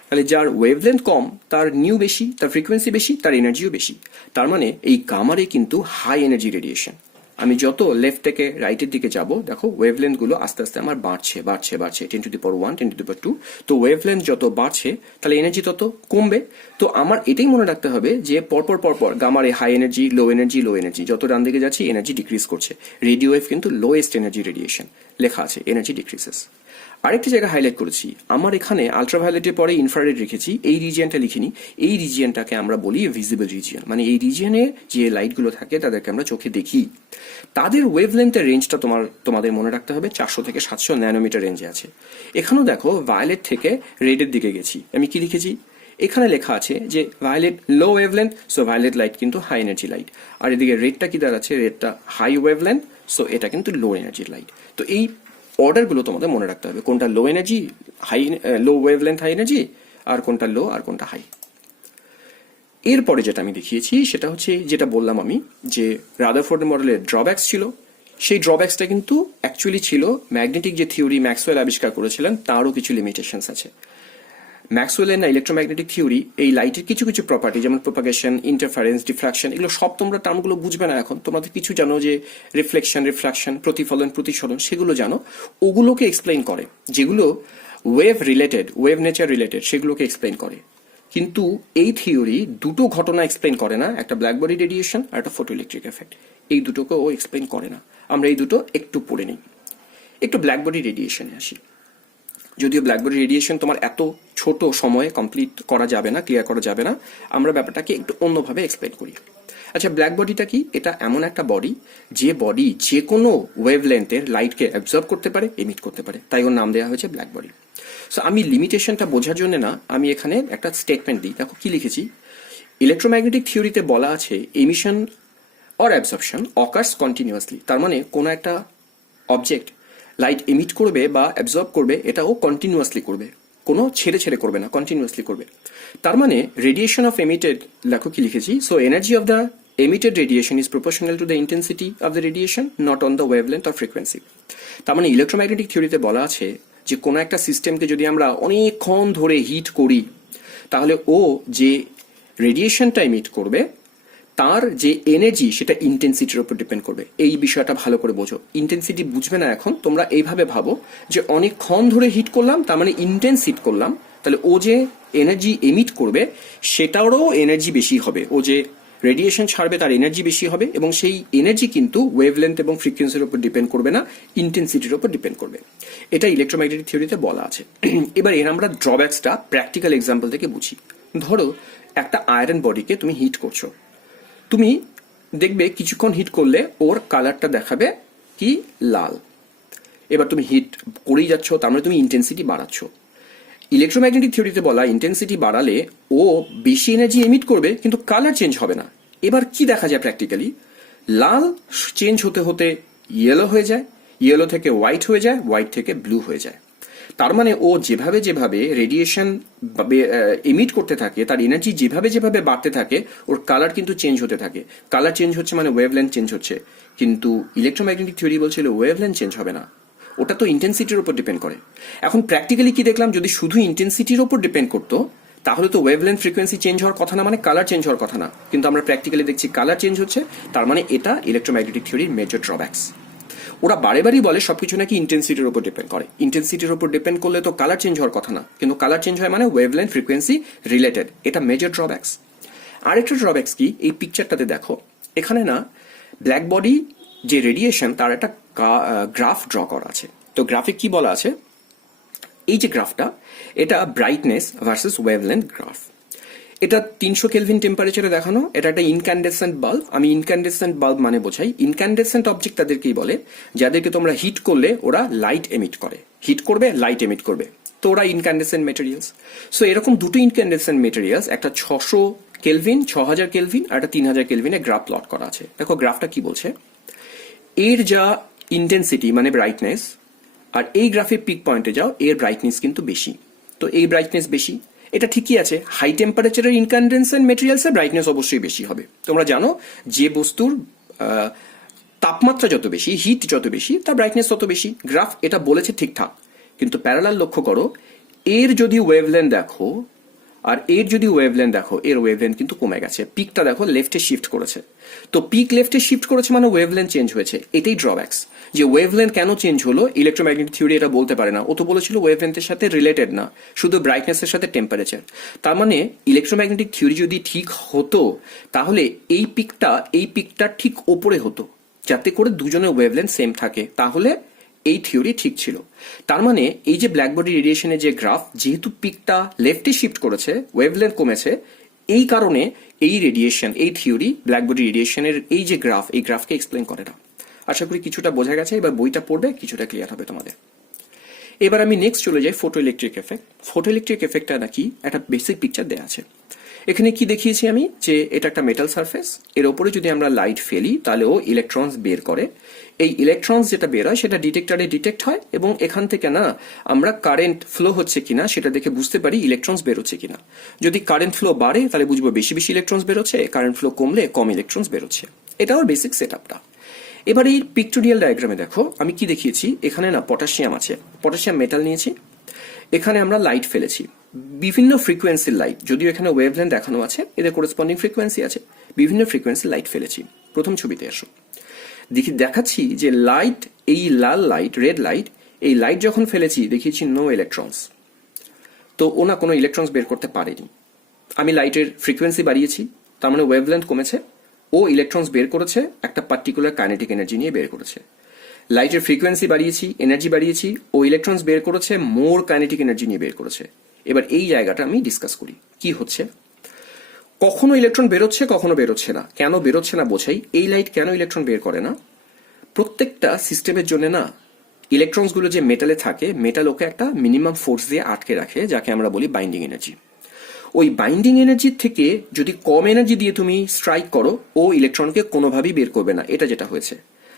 তাহলে যার ওয়েভলেন্থ কম তার নিউ বেশি, তার ফ্রিকোয়েন্সি বেশি, তার এনার্জিও বেশি। তার মানে এই গামারে কিন্তু হাই এনার্জি রেডিয়েশন। আমি যত লেফট থেকে রাইটের দিকে যাব, দেখো ওয়েভলেন্থ গুলো আস্তে আস্তে আমার বাড়ছে 10⁻1, 10⁻2। তো ওয়েভলেন্থ যত বাড়ছে তাহলে এনার্জি তত কমবে। তো আমার এটাই মনে রাখতে হবে যে পরপর গামারে হাই এনার্জি, লো এনার্জি, যত ডান দিকে যাচ্ছি এনার্জি ডিক্রিজ করছে। রেডিও ওয়েভ কিন্তু লোয়েস্ট এনার্জি রেডিয়েশন, লেখা আছে এনার্জি ডিক্রিজেস। আরেকটি জায়গা হাইলাইট করেছি, আমার এখানে আলট্রাভায়োলেটের পরে ইনফ্রারেড রেখেছি, এই রিজিয়নটা লিখিনি। এই রিজিয়নটাকে আমরা বলি ভিজিবল রিজিয়ন, মানে এই রিজিয়নে যে লাইটগুলো থাকে তাদেরকে আমরা চোখে দেখি। তাদের ওয়েভলেন্থের রেঞ্জটা তোমাদের মনে রাখতে হবে, 400 থেকে 700 ন্যানোমিটার রেঞ্জে আছে। এখানেও দেখো ভায়োলেট থেকে রেডের দিকে গেছি, আমি কি লিখেছি, এখানে লেখা আছে যে ভায়োলেট লো ওয়েভলেন্থ, সো ভায়োলেট লাইট কিন্তু হাই এনার্জি লাইট। আর এদিকে রেডটা কি দাঁড়াচ্ছে, রেডটা হাই ওয়েভলেন্থ, সো এটা কিন্তু লো এনার্জি লাইট। তো এই অর্ডারগুলো তোমাদের মনে রাখতে হবে, কোনটা লো এনার্জি, লো ওয়েভলেন্থ হাই এনার্জি, আর কোনটা লো আর কোনটা হাই। এরপরে যেটা আমি দেখিয়েছি সেটা হচ্ছে যেটা বললাম আমি, যে রাদারফোর্ড মডেলের ড্রব্যাকস ছিল, সেই ড্রব্যাকসটা কিন্তু অ্যাকচুয়ালি ছিল ম্যাগনেটিক যে থিওরি ম্যাক্সওয়েল আবিষ্কার করেছিলেন তারও কিছু লিমিটেশনস আছে। ম্যাক্সওয়েলের না ইলেকট্রোম্যাগনেটিক থিওরি এই লাইটের কিছু প্রপার্টি, যেমন প্রোপাগেশন, ইন্টারফারেন্স, ডিফ্রাকশন, এগুলো সব তোমরা টার্মগুলো বুঝবে না এখন। তোমরা কিছু জানো যে রিফ্লেকশন, রিফ্রাকশন, প্রতিফলন, প্রতিসরণ, সেগুলো জানো। ওগুলোকে এক্সপ্লেইন করে, যেগুলো ওয়েভ নেচার রিলেটেড সেগুলোকে এক্সপ্লেন করে। কিন্তু এই থিওরি দুটো ঘটনা এক্সপ্লেন করে না, একটা ব্ল্যাক বডি রেডিয়েশন আর একটা ফটোইলেকট্রিক এফেক্ট। এই দুটোকে ও এক্সপ্লেন করে না। আমরা এই দুটো একটু পড়ে নিই। একটু ব্ল্যাক বডি রেডিয়েশনে আসি। যদিও ব্ল্যাক বডি রেডিয়েশন তোমার এত ছোট সময়ে কমপ্লিট করা যাবে না, ক্লিয়ার করা যাবে না, আমরা ব্যাপারটাকে একটু অন্যভাবে এক্সপ্লেন করি। আচ্ছা, ব্ল্যাক বডিটা কি? এটা এমন একটা বডি যে বডি যে কোনো ওয়েভ লেন্থের লাইটকে অ্যাবজর্ব করতে পারে, এমিট করতে পারে, তাই ওর নাম দেওয়া হয়েছে ব্ল্যাক বডি। সো আমি লিমিটেশনটা বোঝার জন্য না, আমি এখানে একটা স্টেটমেন্ট দিই। দেখো কি লিখেছি, ইলেকট্রোম্যাগনেটিক থিওরিতে বলা আছে emission or absorption occurs continuously. তার মানে কোনো একটা অবজেক্ট লাইট এমিট করবে বা অ্যাবজর্ব করবে, এটা ও কন্টিনিউয়াসলি করবে, কোনো ছেড়ে ছেড়ে করবে না, কন্টিনিউয়াসলি করবে। তার মানে রেডিয়েশন অফ এমিটেড, লেখো কি লিখেছি, so energy of the emitted radiation is proportional to the intensity of the radiation, not on the wavelength or frequency. তার মানে ইলেকট্রোম্যাগনেটিক থিওরিতে বলা আছে যে কোনো একটা সিস্টেমকে যদি আমরা অনেকক্ষণ ধরে হিট করি, তাহলে ও যে রেডিয়েশনটা এমিট করবে তার যে এনার্জি সেটা ইন্টেন্সিটির উপর ডিপেন্ড করবে। এই বিষয়টা ভালো করে বোঝো। ইন্টেন্সিটি বুঝবে না এখন, তোমরা এইভাবে ভাবো যে অনেকক্ষণ ধরে হিট করলাম, তার মানে ইন্টেন্স হিট করলাম, তাহলে ও যে এনার্জি এমিট করবে সেটারও এনার্জি বেশি হবে, ও যে রেডিয়েশন ছাড়বে তার এনার্জি বেশি হবে, এবং সেই এনার্জি কিন্তু ওয়েভলেন্থ এবং ফ্রিকোয়েন্সির উপর ডিপেন্ড করবে না, ইন্টেন্সিটির উপর ডিপেন্ড করবে। এটা ইলেকট্রোম্যাগনেটিক থিওরিতে বলা আছে। এবার এর আমরা ড্রব্যাকসটা প্র্যাকটিক্যাল এক্সাম্পল থেকে বুঝি। ধরো একটা আয়রন বডিকে তুমি হিট করছো, তুমি দেখবে কিছুক্ষণ হিট করলে ওর কালারটা দেখাবে কি লাল। এবার তুমি হিট করেই যাচ্ছ, তার মানে তুমি ইন্টেন্সিটি বাড়াচ্ছ। ইলেকট্রোম্যাগনেটিক থিওরিতে বলা ইন্টেন্সিটি বাড়ালে ও বেশি এনার্জি এমিট করবে কিন্তু কালার চেঞ্জ হবে না। এবার কি দেখা যায় প্র্যাকটিক্যালি, লাল চেঞ্জ হতে হতে ইয়েলো হয়ে যায়, ইয়েলো থেকে হোয়াইট হয়ে যায়, হোয়াইট থেকে ব্লু হয়ে যায়। তার মানে ও যেভাবে যেভাবে রেডিয়েশন এমিট করতে থাকে, তার এনার্জি যেভাবে যেভাবে বাড়তে থাকে, ওর কালার কিন্তু চেঞ্জ হতে থাকে। কালার চেঞ্জ হচ্ছে মানে ওয়েভলেন্থ চেঞ্জ হচ্ছে, কিন্তু ইলেকট্রোম্যাগনেটিক থিওরি বলছিল ওয়েভলেন্থ চেঞ্জ হবে না, ওটা তো ইন্টেন্সিটির উপর ডিপেন্ড করে। এখন প্র্যাকটিক্যালি কি দেখলাম, যদি শুধু ইন্টেন্সিটির উপর ডিপেন্ড করতো তাহলে তো ওয়েভলেন্থ ফ্রিকোয়েন্সি চেঞ্জ হওয়ার কথা না, মানে কালার চেঞ্জ হওয়ার কথা না। কিন্তু আমরা প্র্যাকটিক্যালি দেখছি কালার চেঞ্জ হচ্ছে, তার মানে এটা ইলেকট্রোম্যাগনেটিক থিওরির মেজর ড্রব্যাকস। ওরা বারে বারেই বলে সবকিছু নাকি ইন্টেন্সিটির উপর ডিপেন্ড করে, ইন্টেন্সিটির উপর ডিপেন্ড করলে তো কালার চেঞ্জ হওয়ার কথা না, কিন্তু কালার চেঞ্জ হয় মানে ওয়েভলেন্থ ফ্রিকোয়েন্সি রিলেটেড, এটা মেজর ড্রব্যাকস। আরেকটা ড্রব্যাকস কি, এই পিকচারটাতে দেখো, এখানে না ব্ল্যাক বডি যে রেডিয়েশন তার একটা গ্রাফ ড্র করা আছে। তো গ্রাফে কি বলা আছে, এই যে গ্রাফটা, এটা ব্রাইটনেস ভার্সেস ওয়েভলেন্থ গ্রাফ। এটা 300 কেলভিন টেম্পারেচারে দেখানো, এটা একটা ইনক্যান্ডেসেন্ট বাল্ব। আমি ইনক্যান্ডেসেন্ট বাল্ব মানে বোঝাই, ইনক্যান্ডেসেন্ট অবজেক্ট তাদেরকেই বলে যাদেরকে তোমরা হিট করলে ওরা লাইট এমিট করে, হিট করবে লাইট এমিট করবে, তো ওরা ইনক্যান্ডেসেন্ট মেটেরিয়ালস। সো এরকম দুটো ইনক্যান্ডেসেন্ট মেটেরিয়ালস, একটা 600 কেলভিন, 6000 কেলভিন, আর একটা 3000 কেলভিনে গ্রাফ প্লট করা আছে। দেখো গ্রাফটা কি বলছে, এর যা ইন্টেন্সিটি মানে ব্রাইটনেস, আর এই গ্রাফের পিক পয়েন্টে যাও, এর ব্রাইটনেস কিন্তু বেশি, তো এই ব্রাইটনেস বেশি, এটা ঠিকই আছে। হাই টেম্পারেচারের ইনক্যান্ডেসেন্ট মেটেরিয়ালসের ব্রাইটনেস অবশ্যই বেশি হবে। তোমরা জানো যে বস্তুর তাপমাত্রা যত বেশি, হিট যত বেশি, তার ব্রাইটনেস তত বেশি। গ্রাফ এটা বলেছে ঠিকঠাক, কিন্তু প্যারালাল লক্ষ্য করো, এর যদি ওয়েভলেন্থ দেখো আর এর যদি ওয়েভলেন্থ দেখো, এর ওয়েভলেন্থ কিন্তু কমে গেছে। পিকটা দেখো লেফটে শিফট করেছে, তো পিক লেফটে শিফট করেছে মানে ওয়েভলেন্থ চেঞ্জ হয়েছে। এটাই ড্রব্যাকস, যে ওয়েভলেন্থ কেন চেঞ্জ হলো ইলেকট্রোম্যাগনেটিক থিওরি এটা বলতে পারে না। ও তো বলেছিল ওয়েভলেন্থের সাথে রিলেটেড না, শুধু ব্রাইটনেসের সাথে টেম্পারেচার। তার মানে ইলেকট্রোম্যাগনেটিক থিওরি যদি ঠিক হতো তাহলে এই পিকটা ঠিক ওপরে হতো, যাতে করে দুজনের ওয়েভলেন্থ সেম থাকে, তাহলে এই থিওরি ঠিক ছিল। তার মানে এই যে ব্ল্যাক বডি রেডিয়েশনের যে গ্রাফ, যেহেতু পিকটা লেফটে শিফট করেছে, ওয়েভলেন্থ কমেছে, এই কারণে এই রেডিয়েশন, এই থিওরি ব্ল্যাক বডি রেডিয়েশনের এই যে গ্রাফ, এই গ্রাফকে এক্সপ্লেন করে না। আশা করি কিছুটা বোঝা গেছে, এবার বইটা পড়বে কিছুটা ক্লিয়ার হবে তোমাদের। এবার আমি নেক্সট চলে যাই photo electric effect. Photo electric এফেক্টটা নাকি একটা বেসিক পিকচার দেওয়া আছে। এখানে কি দেখিয়েছি আমি, যে এটা একটা মেটাল সারফেস, এর উপরে যদি আমরা লাইট ফেলি তাহলে ও ইলেকট্রনস বের করে। এই ইলেকট্রনস যেটা বের হয় সেটা ডিটেক্টরে ডিটেক্ট হয়, এবং এখান থেকে না আমরা কারেন্ট ফ্লো হচ্ছে কিনা সেটা দেখে বুঝতে পারি ইলেকট্রনস বেরোচ্ছে কিনা। যদি কারেন্ট ফ্লো বাড়ে তাহলে বুঝবো বেশি বেশি ইলেকট্রনস বেরোচ্ছে, কারেন্ট ফ্লো কমলে কম ইলেকট্রনস বেরোচ্ছে। এটা ওর বেসিক সেট আপটা। এবার এই পিক্টোরিয়াল ডায়াগ্রামে দেখো আমি কি দেখিয়েছি, এখানে না পটাশিয়াম আছে, পটাশিয়াম মেটাল নিয়েছি, এখানে আমরা লাইট ফেলেছি, বিভিন্ন ফ্রিকোয়েন্সির লাইট, যদিও এখানে ওয়েভলেন্থ দেখানো আছে, এদের করেসপন্ডিং ফ্রিকোয়েন্সি আছে, বিভিন্ন ফ্রিকোয়েন্সির লাইট ফেলেছি। প্রথম ছবিতে আসো, দেখাচ্ছি যে লাইট, এই লাল লাইট, রেড লাইট, এই লাইট যখন ফেলেছি দেখিয়েছি নো ইলেকট্রনস, তো ও না কোনো ইলেকট্রনস বের করতে পারেনি। আমি লাইটের ফ্রিকোয়েন্সি বাড়িয়েছি, তার মানে ওয়েভলেন্থ কমেছে, ও ইলেকট্রনস বের করেছে, একটা পার্টিকুলার কাইনেটিক এনার্জি নিয়ে বের করেছে। লাইটের ফ্রিকোয়েন্সি বাড়িয়েছি, এনার্জি বাড়িয়েছি, ও ইলেকট্রনস বের করেছে, মোর কাইনেটিক এনার্জি নিয়ে বের করেছে। এবার এই জায়গাটা আমি ডিসকাস করি কি হচ্ছে। কখনো ইলেকট্রন বেরোচ্ছে, কখনো বেরোচ্ছে না। কেন বেরোচ্ছে না বোঝাই। এই লাইট কেন ইলেকট্রন বের করে না? প্রত্যেকটা সিস্টেমের জন্য না ইলেকট্রনসগুলো যে মেটালে থাকে, মেটাল ওকে একটা মিনিমাম ফোর্স দিয়ে আটকে রাখে, যাকে আমরা বলি বাইন্ডিং এনার্জি। ওই বাইন্ডিং এনার্জির থেকে যদি কম এনার্জি দিয়ে তুমি স্ট্রাইক করো, ও ইলেকট্রনকে কোনোভাবেই বের করবে না। এটা যেটা হয়েছে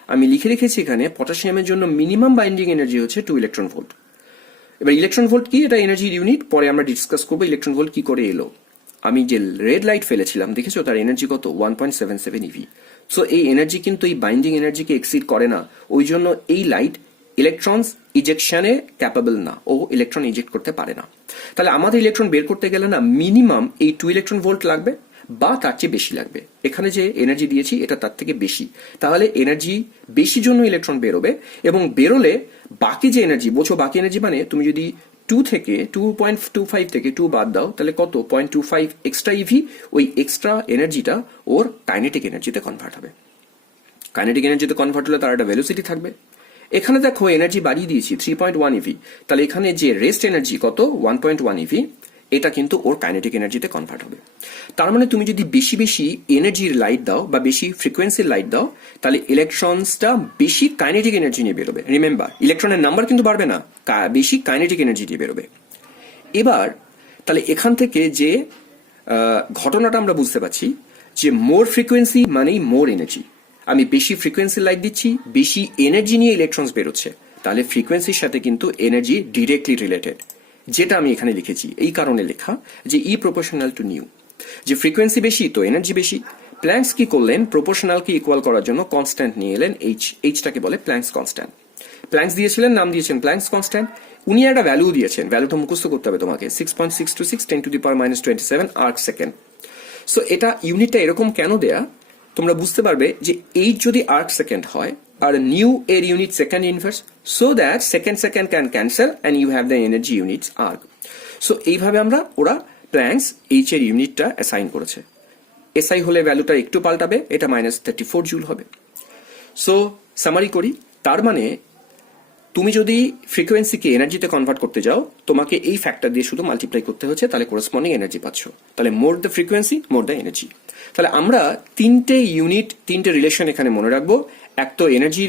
আমি লিখে রেখেছি এখানে, পটাশিয়ামের জন্য মিনিমাম বাইন্ডিং এনার্জি হচ্ছে 2 ইলেকট্রন ভোল্ট। এবার ইলেকট্রন ভোল্ট কি? এটা এনার্জির ইউনিট, পরে আমরা ডিসকাস করবো ইলেকট্রন ভোল্ট কি করে এলো। আমি যে রেড লাইট ফেলেছিলাম দেখেছো, তার এনার্জি কত? 1.77 ইভি। সো এই এনার্জি কিন্তু এই বাইন্ডিং এনার্জিকে এক্সিড করে না, ওই জন্য এই লাইট ইলেকট্রনস ইজেকশনে ক্যাপাবল না, ও ইলেকট্রন ইজেক্ট করতে পারে না। তাহলে আমাদের ইলেকট্রন বের করতে গেলে না মিনিমাম এই 2 ইলেকট্রন ভোল্ট লাগবে বা তার চেয়ে বেশি লাগবে। এখানে যে এনার্জি দিয়েছি এটা তার থেকে বেশি, তাহলে এনার্জি বেশি জন্য ইলেকট্রন বেরোবে, এবং বেরোলে বাকি যে এনার্জি, বোঝো বাকি এনার্জি মানে তুমি যদি 2 থেকে 2.25 থেকে 2 বাদ দাও, তাহলে কত? 0.25 এক্সট্রা ইভি। ওই এক্সট্রা এনার্জিটা ওর কাইনেটিক এনার্জিতে কনভার্ট হবে। কাইনেটিক এনার্জিতে কনভার্ট হলে তার একটা ভেলোসিটি থাকবে। এখানে দেখো এনার্জি বাড়িয়ে দিয়েছি 3.1 ইভি, তাহলে এখানে যে রেস্ট এনার্জি কত? 1.1 ইভি। এটা কিন্তু ওর কাইনেটিক এনার্জিতে কনভার্ট হবে। তার মানে তুমি যদি বেশি বেশি এনার্জির লাইট দাও বা বেশি ফ্রিকোয়েন্সির লাইট দাও, তাহলে ইলেকট্রনসটা বেশি কাইনেটিক এনার্জি নিয়ে বেরোবে। রিমেম্বার, ইলেকট্রনের নাম্বার কিন্তু বাড়বে না, বেশি কাইনেটিক এনার্জি দিয়ে বেরোবে। এবার তাহলে এখান থেকে যে ঘটনাটা আমরা বুঝতে পারছি যে মোর ফ্রিকোয়েন্সি মানেই মোর এনার্জি। আমি বেশি ফ্রিকোয়েন্সি লাইট দিচ্ছি, বেশি এনার্জি নিয়ে ইলেকট্রনস বেরোচ্ছে, তাহলে ফ্রিকোয়েন্সির সাথে কিন্তু এনার্জি ডিরেক্টলি রিলেটেড, যেটা আমি এখানে লিখেছি। এই কারণে লেখা যে ই প্রপোর্শনাল টু নিউ, যে ফ্রিকোয়েন্সি বেশি তো এনার্জি বেশি। প্ল্যাঙ্কস কি করলেন? প্রপোর্শনালকে ইকুয়াল করার জন্য কনস্ট্যান্ট নিয়ে এলেন এইচ। এইচটাকে বলে প্ল্যাঙ্কস কনস্ট্যান্ট। প্ল্যাঙ্কস দিয়েছিলেন, নাম দিয়েছেন প্ল্যাঙ্কস কনস্ট্যান্ট। উনি একটা ভ্যালু দিয়েছেন, ভ্যালুটা মুখস্থ করতে হবে তোমাকে, 6.626 10⁻⁻27 আর্ক সেকেন্ড। সো এটা ইউনিটটা এরকম কেন দেয়া তোমরা বুঝতে পারবে যে এইচ যদি আর্ক সেকেন্ড হয় আর নিউ এর unit second inverse, so that second second can cancel and you have the energy units arc. So এইভাবে ওরা প্ল্যাঙ্কস এইচ এর ইউনিটটা অ্যাসাইন করেছে। এসআই হলে ভ্যালুটা একটু পাল্টাবে, এটা -34 জুল হবে। সো সামারি করি, তার মানে তুমি যদি ফ্রিকোয়েন্সিকে এনার্জিতে কনভার্ট করতে যাও, তোমাকে এই ফ্যাক্টর দিয়ে শুধু মাল্টিপ্লাই করতে হচ্ছে, তাহলে করেসপন্ডিং এনার্জি পাচ্ছ। তাহলে more the frequency more the energy. তাহলে আমরা তিনটে রিলেশন এখানে মনে রাখবো। এক তো energy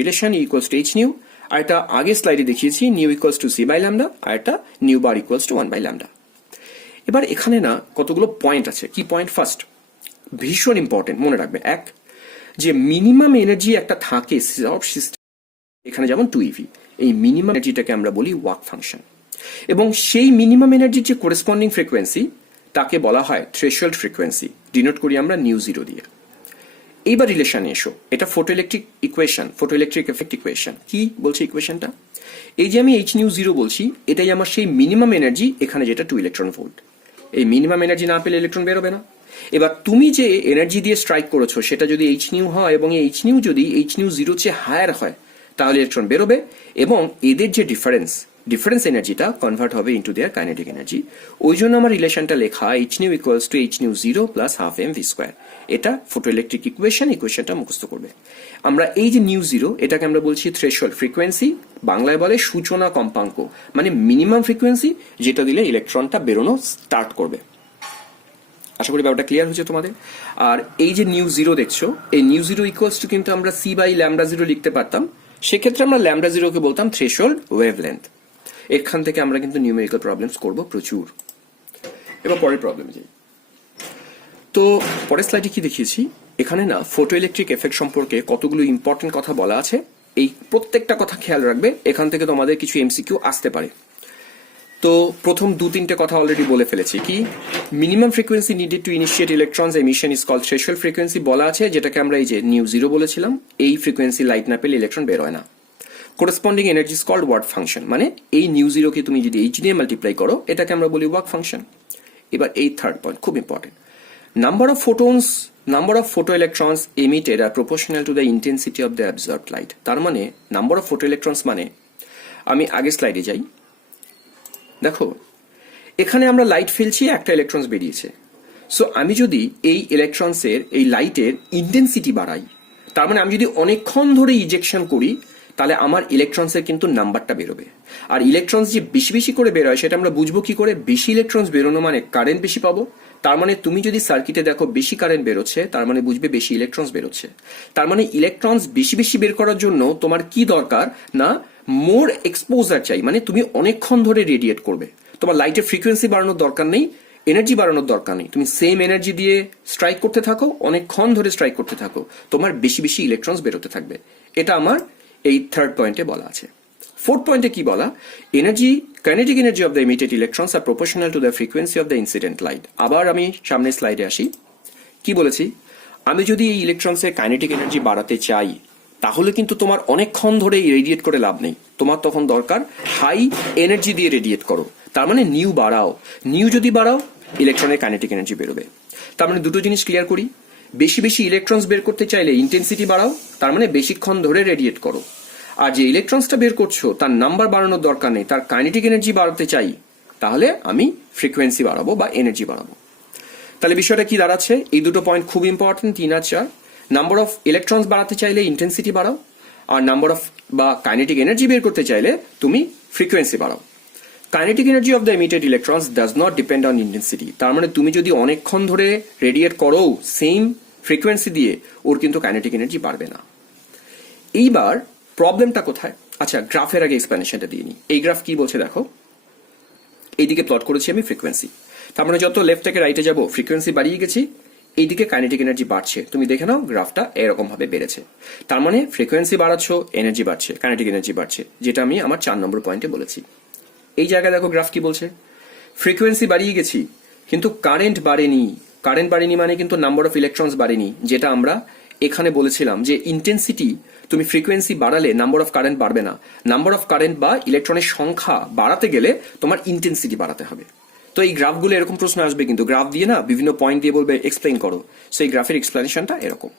relation equals to H nu, আর এটা আগের স্লাইডে দেখিয়েছি nu equals to C by lambda, আর এটা nu bar equals to 1 by lambda. এবার এখানে না কতগুলো পয়েন্ট আছে। কি পয়েন্ট? ফার্স্ট, ভীষণ ইম্পর্টেন্ট, মনে রাখবে। এক, যে মিনিমাম এনার্জি একটা থাকে সব সিস্টেম, এখানে যেমন 2 ইভি, এই মিনিমাম এনার্জিটাকে আমরা বলি ওয়ার্ক ফাংশন, এবং সেই মিনিমাম এনার্জির যে করেসপন্ডিং ফ্রিকোয়েন্সি তাকে বলা হয় থ্রেশহোল্ড ফ্রিকোয়েন্সি, ডিনোট করি আমরা নিউ জিরো দিয়ে। এইবার রিলেশনে এসো, এটা photoelectric equation, photoelectric effect equation. কি বলছে ইকুয়েশনটা? এই যে আমি এইচ নিউ জিরো বলছি, এটাই আমার সেই মিনিমাম এনার্জি, এখানে যেটা 2 ইলেকট্রন ভোল্ট। এই মিনিমাম এনার্জি না পেলে ইলেকট্রন বেরোবে না। এবার তুমি যে এনার্জি দিয়ে স্ট্রাইক করেছো সেটা যদি এইচ নিউ হয়, এবং এইচ নিউ যদি এইচ নিউ জিরো চেয়ে হায়ার হয়, তাহলে ইলেকট্রন বেরোবে, এবং এদের যে ডিফারেন্স এনার্জিটা কনভার্ট হবে ইন্টু দেয়ার কাইনেটিক এনার্জি। ওই জন্য আমার রিলেশনটা লেখা h nu equals to H nu zero plus half m v square. এটা ফটোইলেকট্রিক ইকুয়েশনটা মুখস্থ করবে। আমরা এই যে নিউ জিরো, এটাকে আমরা বলছি থ্রেশহোল্ড ফ্রিকোয়েন্সি, বাংলায় বলে সূচনা কম্পাঙ্ক, মানে মিনিমাম ফ্রিকোয়েন্সি যেটা দিলে ইলেকট্রনটা বেরোনো স্টার্ট করবে। আশা করি ব্যাপারটা ক্লিয়ার হচ্ছে তোমাদের। আর এই যে নিউ জিরো দেখছো, এই নিউ জিরো ইকুয়ালস টু কিন্তু আমরা সি বাই ল্যামডা জিরো লিখতে পারতাম, সেক্ষেত্রে আমরা ল্যামডা জিরোকে বলতাম থ্রেশহোল্ড ওয়েভলেন্থ। এখান থেকে আমরা কিন্তু নিউমেরিক্যাল প্রবলেমস করব প্রচুর। এবার পরের প্রবলেমে যাই। তো পরের স্লাইডে কি দেখিয়েছি, এখানে না ফটোইলেকট্রিক এফেক্ট সম্পর্কে কতগুলো ইম্পর্টেন্ট কথা বলা আছে। এই প্রত্যেকটা কথা খেয়াল রাখবে, এখান থেকে তোমাদের কিছু এমসিকিউ আসতে পারে। তো প্রথম 2-3টে কথা অলরেডি বলে ফেলেছি। কি? Minimum frequency needed to initiate electrons emission is called threshold frequency বলা আছে, যেটাকে আমরা এই যে নিউ জিরো বলেছিলাম। এই ফ্রিকোয়েন্সি লাইট না পেলে ইলেকট্রন বের হয় না। Corresponding energy is called work function, মানে এই নিউ জিরোকে তুমি যদি এইচ দিয়ে মাল্টিপ্লাই করো, এটাকে আমরা বলি ওয়ার্ক ফাংশন। এবার এই থার্ড পয়েন্ট খুব important, number of photoelectrons emitted are proportional to the intensity of the absorbed light. তার মানে নাম্বার অফ photoelectrons মানে, আমি আগের স্লাইডে যাই, দেখো এখানে আমরা লাইট ফেলছি, একটা ইলেকট্রনস বেরিয়েছে। সো আমি যদি এই ইলেকট্রনসের, এই লাইটের ইন্টেন্সিটি বাড়াই, তার মানে আমি যদি অনেকক্ষণ ধরে ইজেকশন করি, তাহলে আমার ইলেকট্রনসের কিন্তু নাম্বারটা বেরোবে। আর ইলেকট্রনস যে বেশি বেশি করে বেরোয় সেটা আমরা বুঝবো কি করে? বেশি ইলেকট্রনস বেরোনো মানে কারেন্ট বেশি পাবো। তার মানে তুমি যদি সার্কিটে দেখো বেশি কারেন্ট বেরোচ্ছে, তার মানে বুঝবে বেশি ইলেকট্রনস বেরোচ্ছে। তার মানে ইলেকট্রনস বেশি বেশি বের করার জন্য তোমার কি দরকার না, মোর এক্সপোজার চাই, মানে তুমি অনেকক্ষণ ধরে রেডিয়েট করবে। তোমার লাইটের ফ্রিকোয়েন্সি বাড়ানোর দরকার নেই, এনার্জি বাড়ানোর দরকার নেই, তুমি সেম এনার্জি দিয়ে স্ট্রাইক করতে থাকো, অনেকক্ষণ ধরে স্ট্রাইক করতে থাকো, তোমার বেশি বেশি ইলেকট্রনস বেরোতে থাকবে। এটা আমার এই থার্ড পয়েন্টে বলা আছে। ফোর্থ পয়েন্টে কি বলা? Kinetic energy of the emitted electrons are proportional to the frequency of the incident light. আবার আমি সামনের স্লাইডে আসি, কি বলেছি? আমি যদি এই ইলেকট্রনসের কাইনেটিক এনার্জি বাড়াতে চাই, তাহলে কিন্তু তোমার অনেকক্ষণ ধরে রেডিয়েট করে লাভ নেই, তোমার তখন দরকার হাই এনার্জি দিয়ে রেডিয়েট করো। তার মানে নিউ বাড়াও, নিউ যদি বাড়াও ইলেকট্রনের কাইনেটিক এনার্জি বেরোবে। তার মানে দুটো জিনিস ক্লিয়ার করি, বেশি বেশি ইলেকট্রনস বের করতে চাইলে ইন্টেন্সিটি বাড়াও, তার মানে বেশিক্ষণ ধরে রেডিয়েট করো। আর যে ইলেকট্রনসটা বের করছো তার নাম্বার বাড়ানোর দরকার নেই, তার কাইনেটিক এনার্জি বাড়াতে চাই, তাহলে আমি ফ্রিকোয়েন্সি বাড়াবো বা এনার্জি বাড়াবো। তাহলে বিষয়টা কি দাঁড়াচ্ছে? এই দুটো পয়েন্ট খুব ইম্পর্টেন্ট, 3 আর 4। নাম্বার অফ ইলেকট্রনস বাড়াতে চাইলে ইন্টেন্সিটি বাড়াও, আর নাম্বার অফ বা কাইনেটিক এনার্জি বের করতে চাইলে তুমি ফ্রিকোয়েন্সি বাড়াও। Kinetic energy of the emitted electrons does not depend on intensity. তার মানে তুমি যদি অনেকক্ষণ ধরে রেডিয়েট করো সেম ফ্রিকোয়েন্সি দিয়ে, ওর কিন্তু কাইনেটিক এনার্জি বাড়বে না। এইবার প্রবলেমটা কোথায়? আচ্ছা, গ্রাফের আগে এক্সপ্লেনেশনটা দিয়ে নিই। এই গ্রাফ কি বলছে দেখো, এইদিকে প্লট করেছি আমি ফ্রিকোয়েন্সি, তার মানে যত লেফট থেকে রাইটে যাবো ফ্রিকোয়েন্সি বাড়িয়ে গেছি, এইদিকে কাইনেটিক এনার্জি বাড়ছে। তুমি দেখে নাও গ্রাফটা এরকম ভাবে বেড়েছে। তার মানে ফ্রিকোয়েন্সি বাড়াচ্ছ, এনার্জি বাড়ছে, কাইনেটিক এনার্জি বাড়ছে, যেটা আমি আমার 4 নম্বর পয়েন্টে বলেছি। এই জায়গায় দেখো গ্রাফ কি বলছে, ফ্রিকোয়েন্সি বাড়িয়ে গেছি কিন্তু কারেন্ট বাড়েনি। কারেন্ট বাড়েনি মানে কিন্তু নাম্বার অফ ইলেকট্রনস বাড়েনি, যেটা আমরা এখানে বলেছিলাম যে ইন্টেন্সিটি তুমি ফ্রিকোয়েন্সি বাড়ালে নাম্বার অফ কারেন্ট বাড়বে না, নাম্বার অফ কারেন্ট বা ইলেকট্রনের সংখ্যা বাড়াতে গেলে তোমার ইন্টেন্সিটি বাড়াতে হবে। তো এই গ্রাফগুলো এরকম প্রশ্ন আসবে, কিন্তু গ্রাফ দিয়ে না বিভিন্ন পয়েন্ট দিয়ে বলবে এক্সপ্লেইন করো, সেই গ্রাফের এক্সপ্লেনেশনটা এরকম।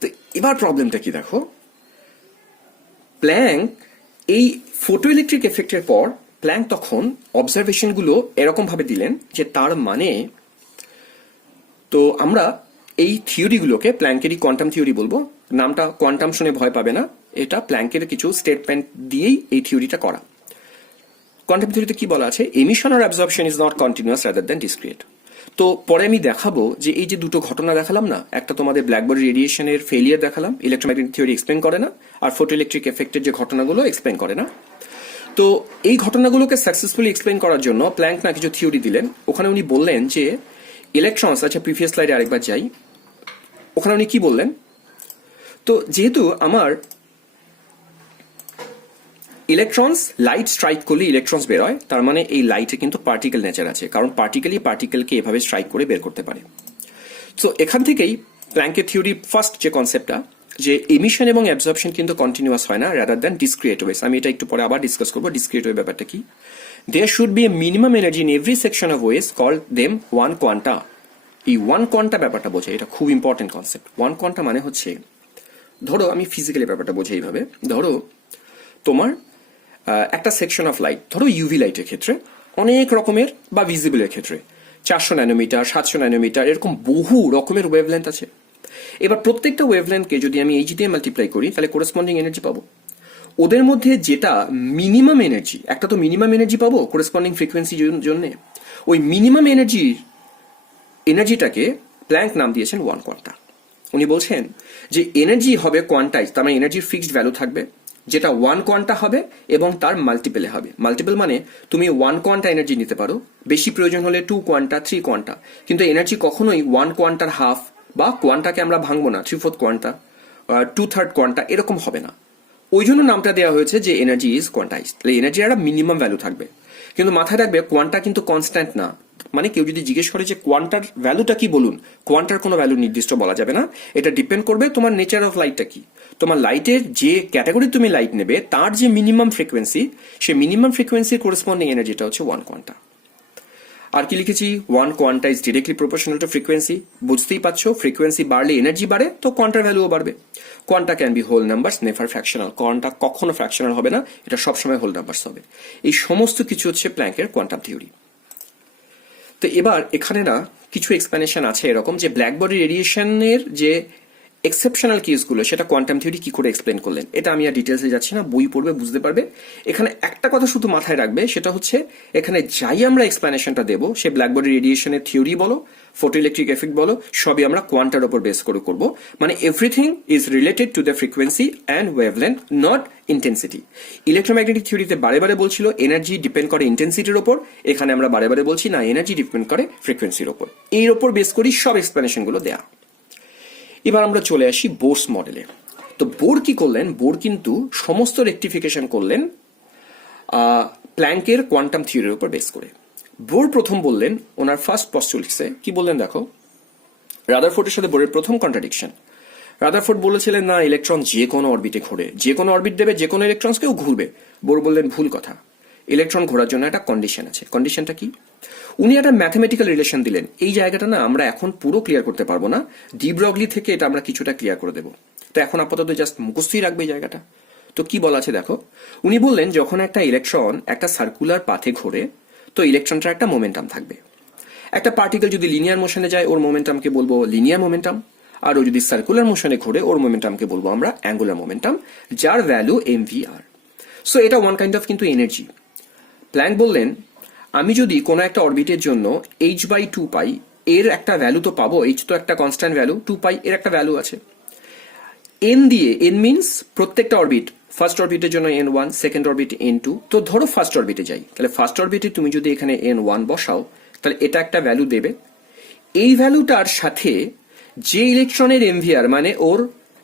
তো এবার প্রবলেমটা কি দেখো, প্ল্যাঙ্ক এই ফটো ইলেকট্রিক এফেক্টের পর প্ল্যাঙ্ক তখন অবজারভেশনগুলো এরকম ভাবে দিলেন যে তার মানে, তো আমরা এই থিওরিগুলোকে প্ল্যাঙ্কেরই কোয়ান্টাম থিওরি বলবো। নামটা কোয়ান্টাম শুনে ভয় পাবে না, এটা প্ল্যাঙ্কের কিছু স্টেটমেন্ট দিয়েই এই থিওরিটা করা। কোয়ান্টাম থিওরিতে কি বলা আছে? এমিশন আর absorption is not continuous rather than discrete. তো পরে আমি দেখাবো যে এই যে দুটো ঘটনা দেখালাম না, একটা তোমাদের ব্ল্যাকবডি রেডিয়েশনের ফেলিয়ার দেখালাম, ইলেকট্রোম্যাগনেটিক থিওরি এক্সপ্লেন করে না, আর ফটো ইলেকট্রিক এফেক্টের যে ঘটনাগুলো এক্সপ্লেন করে না। তো এই ঘটনাগুলোকে সাকসেসফুলি এক্সপ্লেন করার জন্য প্ল্যাঙ্ক না কিছু থিওরি দিলেন। ওখানে উনি বললেন যে ইলেকট্রনস, আচ্ছা প্রিভিয়াস স্লাইডে আরেকবার যাই, ওখানে উনি কি বললেন, তো যেহেতু আমার ইলেকট্রনস লাইট স্ট্রাইক করলে ইলেকট্রনস বের হয়, তার মানে এই লাইটে কিন্তু পার্টিকেল নেচার আছে, কারণ পার্টিকেলকে এভাবে স্ট্রাইক করে বের করতে পারে। তো এখান থেকেই প্ল্যাঙ্কের থিওরি ফার্স্ট যে কনসেপ্টটা, যে এমিশন এবং অ্যাবজর্পশন কিন্তু কন্টিনিউয়াস হয় না, রাদার দ্যান ডিসক্রিয়েট ওয়েস। আমি এটা একটু পরে আবার ডিসকাস করবো ডিসক্রিয়েট ওয়ে ব্যাপারটা কি। There should be a minimum energy in every section of waves called them one quanta. এই ওয়ান কোয়ান্টা ব্যাপারটা বোঝে, এটা খুব ইম্পর্টেন্ট কনসেপ্ট। ওয়ান কোয়ান্টা মানে হচ্ছে, ধরো আমি ফিজিক্যালি ব্যাপারটা বোঝে এইভাবে, ধরো তোমার একটা সেকশন অফ লাইট, ধরো ইউভি লাইটের ক্ষেত্রে অনেক রকমের, বা ভিজিবলের ক্ষেত্রে 400 ন্যানোমিটার, 700 ন্যানোমিটার, এরকম বহু রকমের ওয়েভলেন্থ আছে। এবার প্রত্যেকটা ওয়েভলেন্থকে যদি আমি এইচ দিয়ে মাল্টিপ্লাই করি, তাহলে কোরেসপন্ডিং এনার্জি পাবো। ওদের মধ্যে যেটা মিনিমাম এনার্জি, একটা তো মিনিমাম এনার্জি পাবো কোরেসপন্ডিং ফ্রিকোয়েন্সির জন্য, ওই মিনিমাম এনার্জিটাকে প্ল্যাঙ্ক নাম দিয়েছেন ওয়ান কোয়ান্টা। উনি বলছেন যে এনার্জি হবে কোয়ান্টাইজ, তার মানে এনার্জির ফিক্সড ভ্যালু থাকবে, যেটা ওয়ান কোয়ান্টা হবে এবং তার মাল্টিপেলে হবে। মাল্টিপল মানে তুমি ওয়ান কোয়ান্টা এনার্জি নিতে পারো, বেশি প্রয়োজন হলে 2 কোয়ান্টা, 3 কোয়ান্টা, কিন্তু এনার্জি কখনোই ওয়ান কোয়ান্টার হাফ, বা কোয়ান্টাকে আমরা ভাঙবো না 3/4 কোয়ান্টা, 2/3 কোয়ান্টা, এরকম হবে না। ওই জন্য নামটা দেওয়া হয়েছে যে এনার্জি ইজ কোয়ান্টাইজ। তাহলে এনার্জির একটা মিনিমাম ভ্যালু থাকবে, কিন্তু মাথায় রাখবে কোয়ান্টা কিন্তু কনস্ট্যান্ট না। মানে কেউ যদি জিজ্ঞেস করে যে কোয়ান্টার ভ্যালুটা কি বলুন, কোয়ান্টার কোনো ভ্যালু নির্দিষ্ট বলা যাবে না, এটা ডিপেন্ড করবে তোমার নেচার অফ লাইটটা কি। তোমার লাইটের যে ক্যাটাগরি তুমি লাইট নেবে তার যে মিনিমাম ফ্রিকোয়েন্সি, সেই মিনিমাম ফ্রিকোয়েন্সির কোরেসপন্ডিং এনার্জিটা হচ্ছে ওয়ান কোয়ান্টা। আর কি লিখেছি, one quanta is directly proportional to frequency. বুঝতেই পারছো ফ্রিকোয়েন্সি বাড়লে এনার্জি বাড়ে, তো কোয়ান্টার ভ্যালুও বাড়বে। Quanta can be whole numbers, never fractional. Quanta কখনো ফ্র্যাকশনাল হবে না, এটা সবসময় হোল নাম্বারস হবে। এই সমস্ত কিছু হচ্ছে প্ল্যাঙ্কের কোয়ান্টাম থিওরি। তো এবার এখানে না কিছু এক্সপ্লেনেশন আছে এরকম যে ব্ল্যাক বডি রেডিয়েশনের যে এক্সেপশনাল কেসগুলো সেটা কোয়ান্টাম থিওরি কি করে এক্সপ্লেন করলেন, এটা আমি আর ডিটেলসে যাচ্ছি না, বই পড়বে বুঝতে পারবে। এখানে একটা কথা শুধু মাথায় রাখবে, সেটা হচ্ছে এখানে যাই আমরা এক্সপ্লেনেশনটা দেবো, সে ব্ল্যাক বডি রেডিয়েশনের থিওরি বলো, ফটো ইলেকট্রিক এফেক্ট বলো, সবই আমরা কোয়ান্টার উপর বেস করে করব। মানে everything is related to the frequency and wavelength, not intensity. Electromagnetic থিওরিতে বারে বারে বলছিল এনার্জি ডিপেন্ড করে ইন্টেন্সিটির ওপর, এখানে আমরা বারে বারে বলছি না, এনার্জি ডিপেন্ড করে ফ্রিকোয়েন্সির ওপর। এর ওপর বেস করি সব এক্সপ্লেনেশনগুলো দেয়া। এবার আমরা চলে আসি বোরস মডেলে। তো বোর কি করলেন, বোর কিন্তু সমস্ত রেকটিফিকেশন করলেন প্ল্যাঙ্কের কোয়ান্টাম থিওরির উপর বেস করে। বোর প্রথম বললেন ওনার ফার্স্ট পস্টুলেটসে কি বললেন দেখো, রাদারফোর্ডের সাথে বোরের প্রথম কন্ট্রাডিকশন। রাদারফোর্ড বলেছিলেন না, ইলেকট্রন যে কোনো অরবিটে ঘোরে, যে কোনো অরবিট দেবে, যে কোনো ইলেকট্রনসকেও ঘুরবে। বোর বললেন ভুল কথা, ইলেকট্রন ঘোরার জন্য একটা কন্ডিশন আছে। কন্ডিশনটা কি? উনি একটা ম্যাথমেটিক্যাল রিলেশন দিলেন। এই জায়গাটা না আমরা এখন পুরো ক্লিয়ার করতে পারবো না, ডি ব্রগলি থেকে এটা আমরা কিছুটা ক্লিয়ার করে দেবো। তো এখন আপাতত জাস্ট মুখস্থই রাখবে এই জায়গাটা। তো কি বলা আছে দেখো, উনি বললেন যখন একটা ইলেকট্রন একটা সার্কুলার পাথে ঘোরে, তো ইলেকট্রনটার একটা মোমেন্টাম থাকবে। একটা পার্টিকেল যদি লিনিয়ার মোশনে যায়, ওর মোমেন্টামকে বলবো লিনিয়ার মোমেন্টাম। আর ও যদি সার্কুলার মোশনে ঘোরে, ওর মোমেন্টামকে বলবো আমরা অ্যাঙ্গুলার মোমেন্টাম, যার ভ্যালু mvr। সো এটা ওয়ান কাইন্ড অফ কিন্তু এনার্জি। প্ল্যাঙ্ক বললেন আমি যদি কোনো একটা অরবিটের জন্য h/2 পাই, এর একটা ভ্যালু তো পাবো, h তো একটা কনস্ট্যান্ট ভ্যালু, 2 পাই এর একটা ভ্যালু আছে। n দিয়ে, n মিনস প্রত্যেকটা অরবিট, ফার্স্ট অরবিটের জন্য n1, সেকেন্ড অরবিট n2। তো ধরো ফার্স্ট অরবিটে যাই, তাহলে ফার্স্ট অরবিটে তুমি যদি এখানে n1 বসাও, তাহলে এটা একটা ভ্যালু দেবে। এই ভ্যালুটার সাথে যে ইলেকট্রনের mvr মানে ওর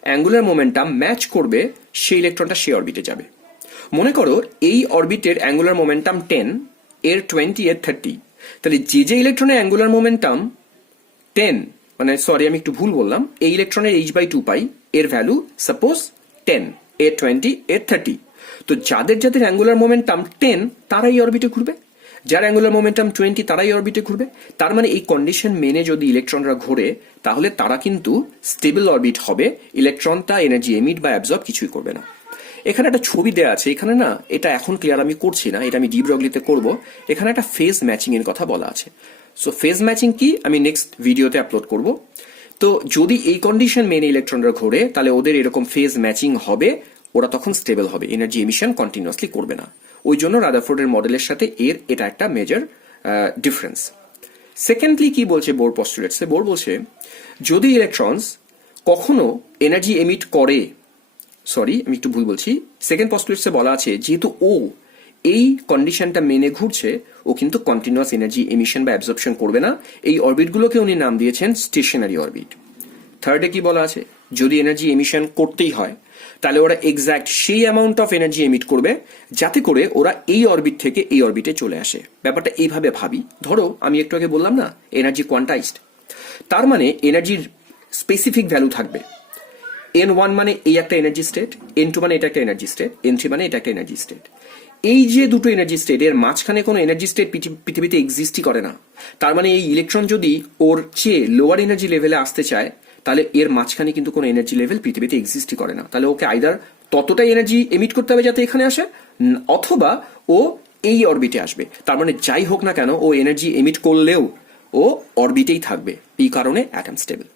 অ্যাঙ্গুলার মোমেন্টাম ম্যাচ করবে, সেই ইলেকট্রনটা সেই অরবিটে যাবে। মনে করো এই অরবিটের অ্যাঙ্গুলার মোমেন্টাম 10, এর 20, এর 30। তাহলে যে যে ইলেকট্রনের অ্যাঙ্গুলার মোমেন্টাম 10, মানে সরি আমি একটু ভুল বললাম, এই ইলেকট্রনের h/2 পাই, এর ভ্যালু সাপোজ 10, এর 20, এর 30। তো যাদের যাদের অ্যাঙ্গুলার মোমেন্টাম 10 তারাই অরবিটে ঘুরবে, যার অ্যাঙ্গুলার মোমেন্টাম 20 তারাই অরবিটে ঘুরবে। তার মানে এই কন্ডিশন মেনে যদি ইলেকট্রনরা ঘোরে, তাহলে তারা কিন্তু স্টেবল অরবিট হবে, ইলেকট্রনটা এনার্জি এমিট বা অ্যাবজর্ব কিছুই করবে না। এখানে একটা ছবি দেওয়া আছে, এখানে না এটা এখন ক্লিয়ার আমি করছি না, এটা আমি ডি ব্রগলিতে করব। এখানে একটা ফেজ ম্যাচিং এর কথা বলা আছে। সো ফেজ ম্যাচিং কি আমি নেক্সট ভিডিওতে আপলোড করব। তো যদি এই কন্ডিশন মেনে ইলেকট্রনরা ঘোরে, তাহলে ওদের এরকম ফেজ ম্যাচিং হবে, ওরা তখন স্টেবল হবে, এনার্জি এমিশন কন্টিনিউয়াসলি করবে না। ওই জন্য রাদারফোর্ডের মডেলের সাথে এর এটা একটা মেজর ডিফারেন্স। সেকেন্ডলি কি বলছে বোর পস্টুলেটসে, বোর বলছে যদি ইলেকট্রনস কখনো এনার্জি এমিট করে, সরি আমি একটু ভুল বলছি, সেকেন্ড পস্টুলেটসে বলা আছে যেহেতু ও এই কন্ডিশনটা মেনে ঘুরছে, ও কিন্তু কন্টিনিউয়াস এনার্জি এমিশন বা অ্যাবজর্পশন করবে না। এই অরবিটগুলোকে উনি নাম দিয়েছেন স্টেশনারি অরবিট। থার্ডে কি বলা আছে, যদি এনার্জি এমিশন করতেই হয়, তাহলে ওরা এক্স্যাক্ট সেই অ্যামাউন্ট অফ এনার্জি এমিট করবে যাতে করে ওরা এই অরবিট থেকে এই অরবিটে চলে আসে। ব্যাপারটা এইভাবে ভাবি, ধরো আমি একটু আগে বললাম না এনার্জি কোয়ান্টাইজড, তার মানে এনার্জির স্পেসিফিক ভ্যালু থাকবে। n1 মানে এই একটা এনার্জি স্টেট, n2 মানে এটা একটা এনার্জি স্টেট, n3 মানে এটা একটা এনার্জি স্টেট। এই যে দুটো এনার্জি স্টেট, এর মাঝখানে কোনো এনার্জি স্টেট পৃথিবীতে এক্সিস্টই করে না। তার মানে এই ইলেকট্রন যদি ওর চেয়ে লোয়ার এনার্জি লেভেলে আসতে চায়, তাহলে এর মাঝখানে কিন্তু কোনো এনার্জি লেভেল পৃথিবীতে এক্সিস্টই করে না। তাহলে ওকে আইদার ততটাই এনার্জি এমিট করতে হবে যাতে এখানে আসে, অথবা ও এই অরবিটে আসবে। তার মানে যাই হোক না কেন ও এনার্জি এমিট করলেও ও অরবিটেই থাকবে, এই কারণে অ্যাটম স্টেবল।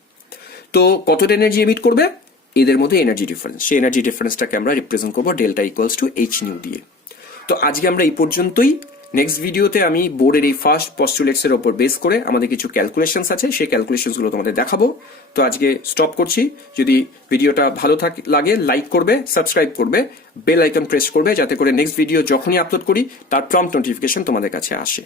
তো কতটা এনার্জি এমিট করবে, এদের মধ্যে এনার্জি ডিফারেন্স, সেই এনার্জি ডিফারেন্সটাকে আমরা রিপ্রেজেন্ট করবো delta equals to h new দিয়ে। তো আজকে আমরা এই পর্যন্তই। নেক্সট ভিডিওতে আমি বোর্ডের এই ফার্স্ট পস্টুলেটসের ওপর বেস করে আমাদের কিছু ক্যালকুলেশনস আছে, সেই ক্যালকুলেশনসগুলো তোমাদের দেখাবো। তো আজকে স্টপ করছি। যদি ভিডিওটা ভালো লাগে লাইক করবে, সাবস্ক্রাইব করবে, বেল আইকন প্রেস করবে, যাতে করে নেক্সট ভিডিও যখনই আপলোড করি তার প্রম্পট নোটিফিকেশন তোমাদের কাছে আসে।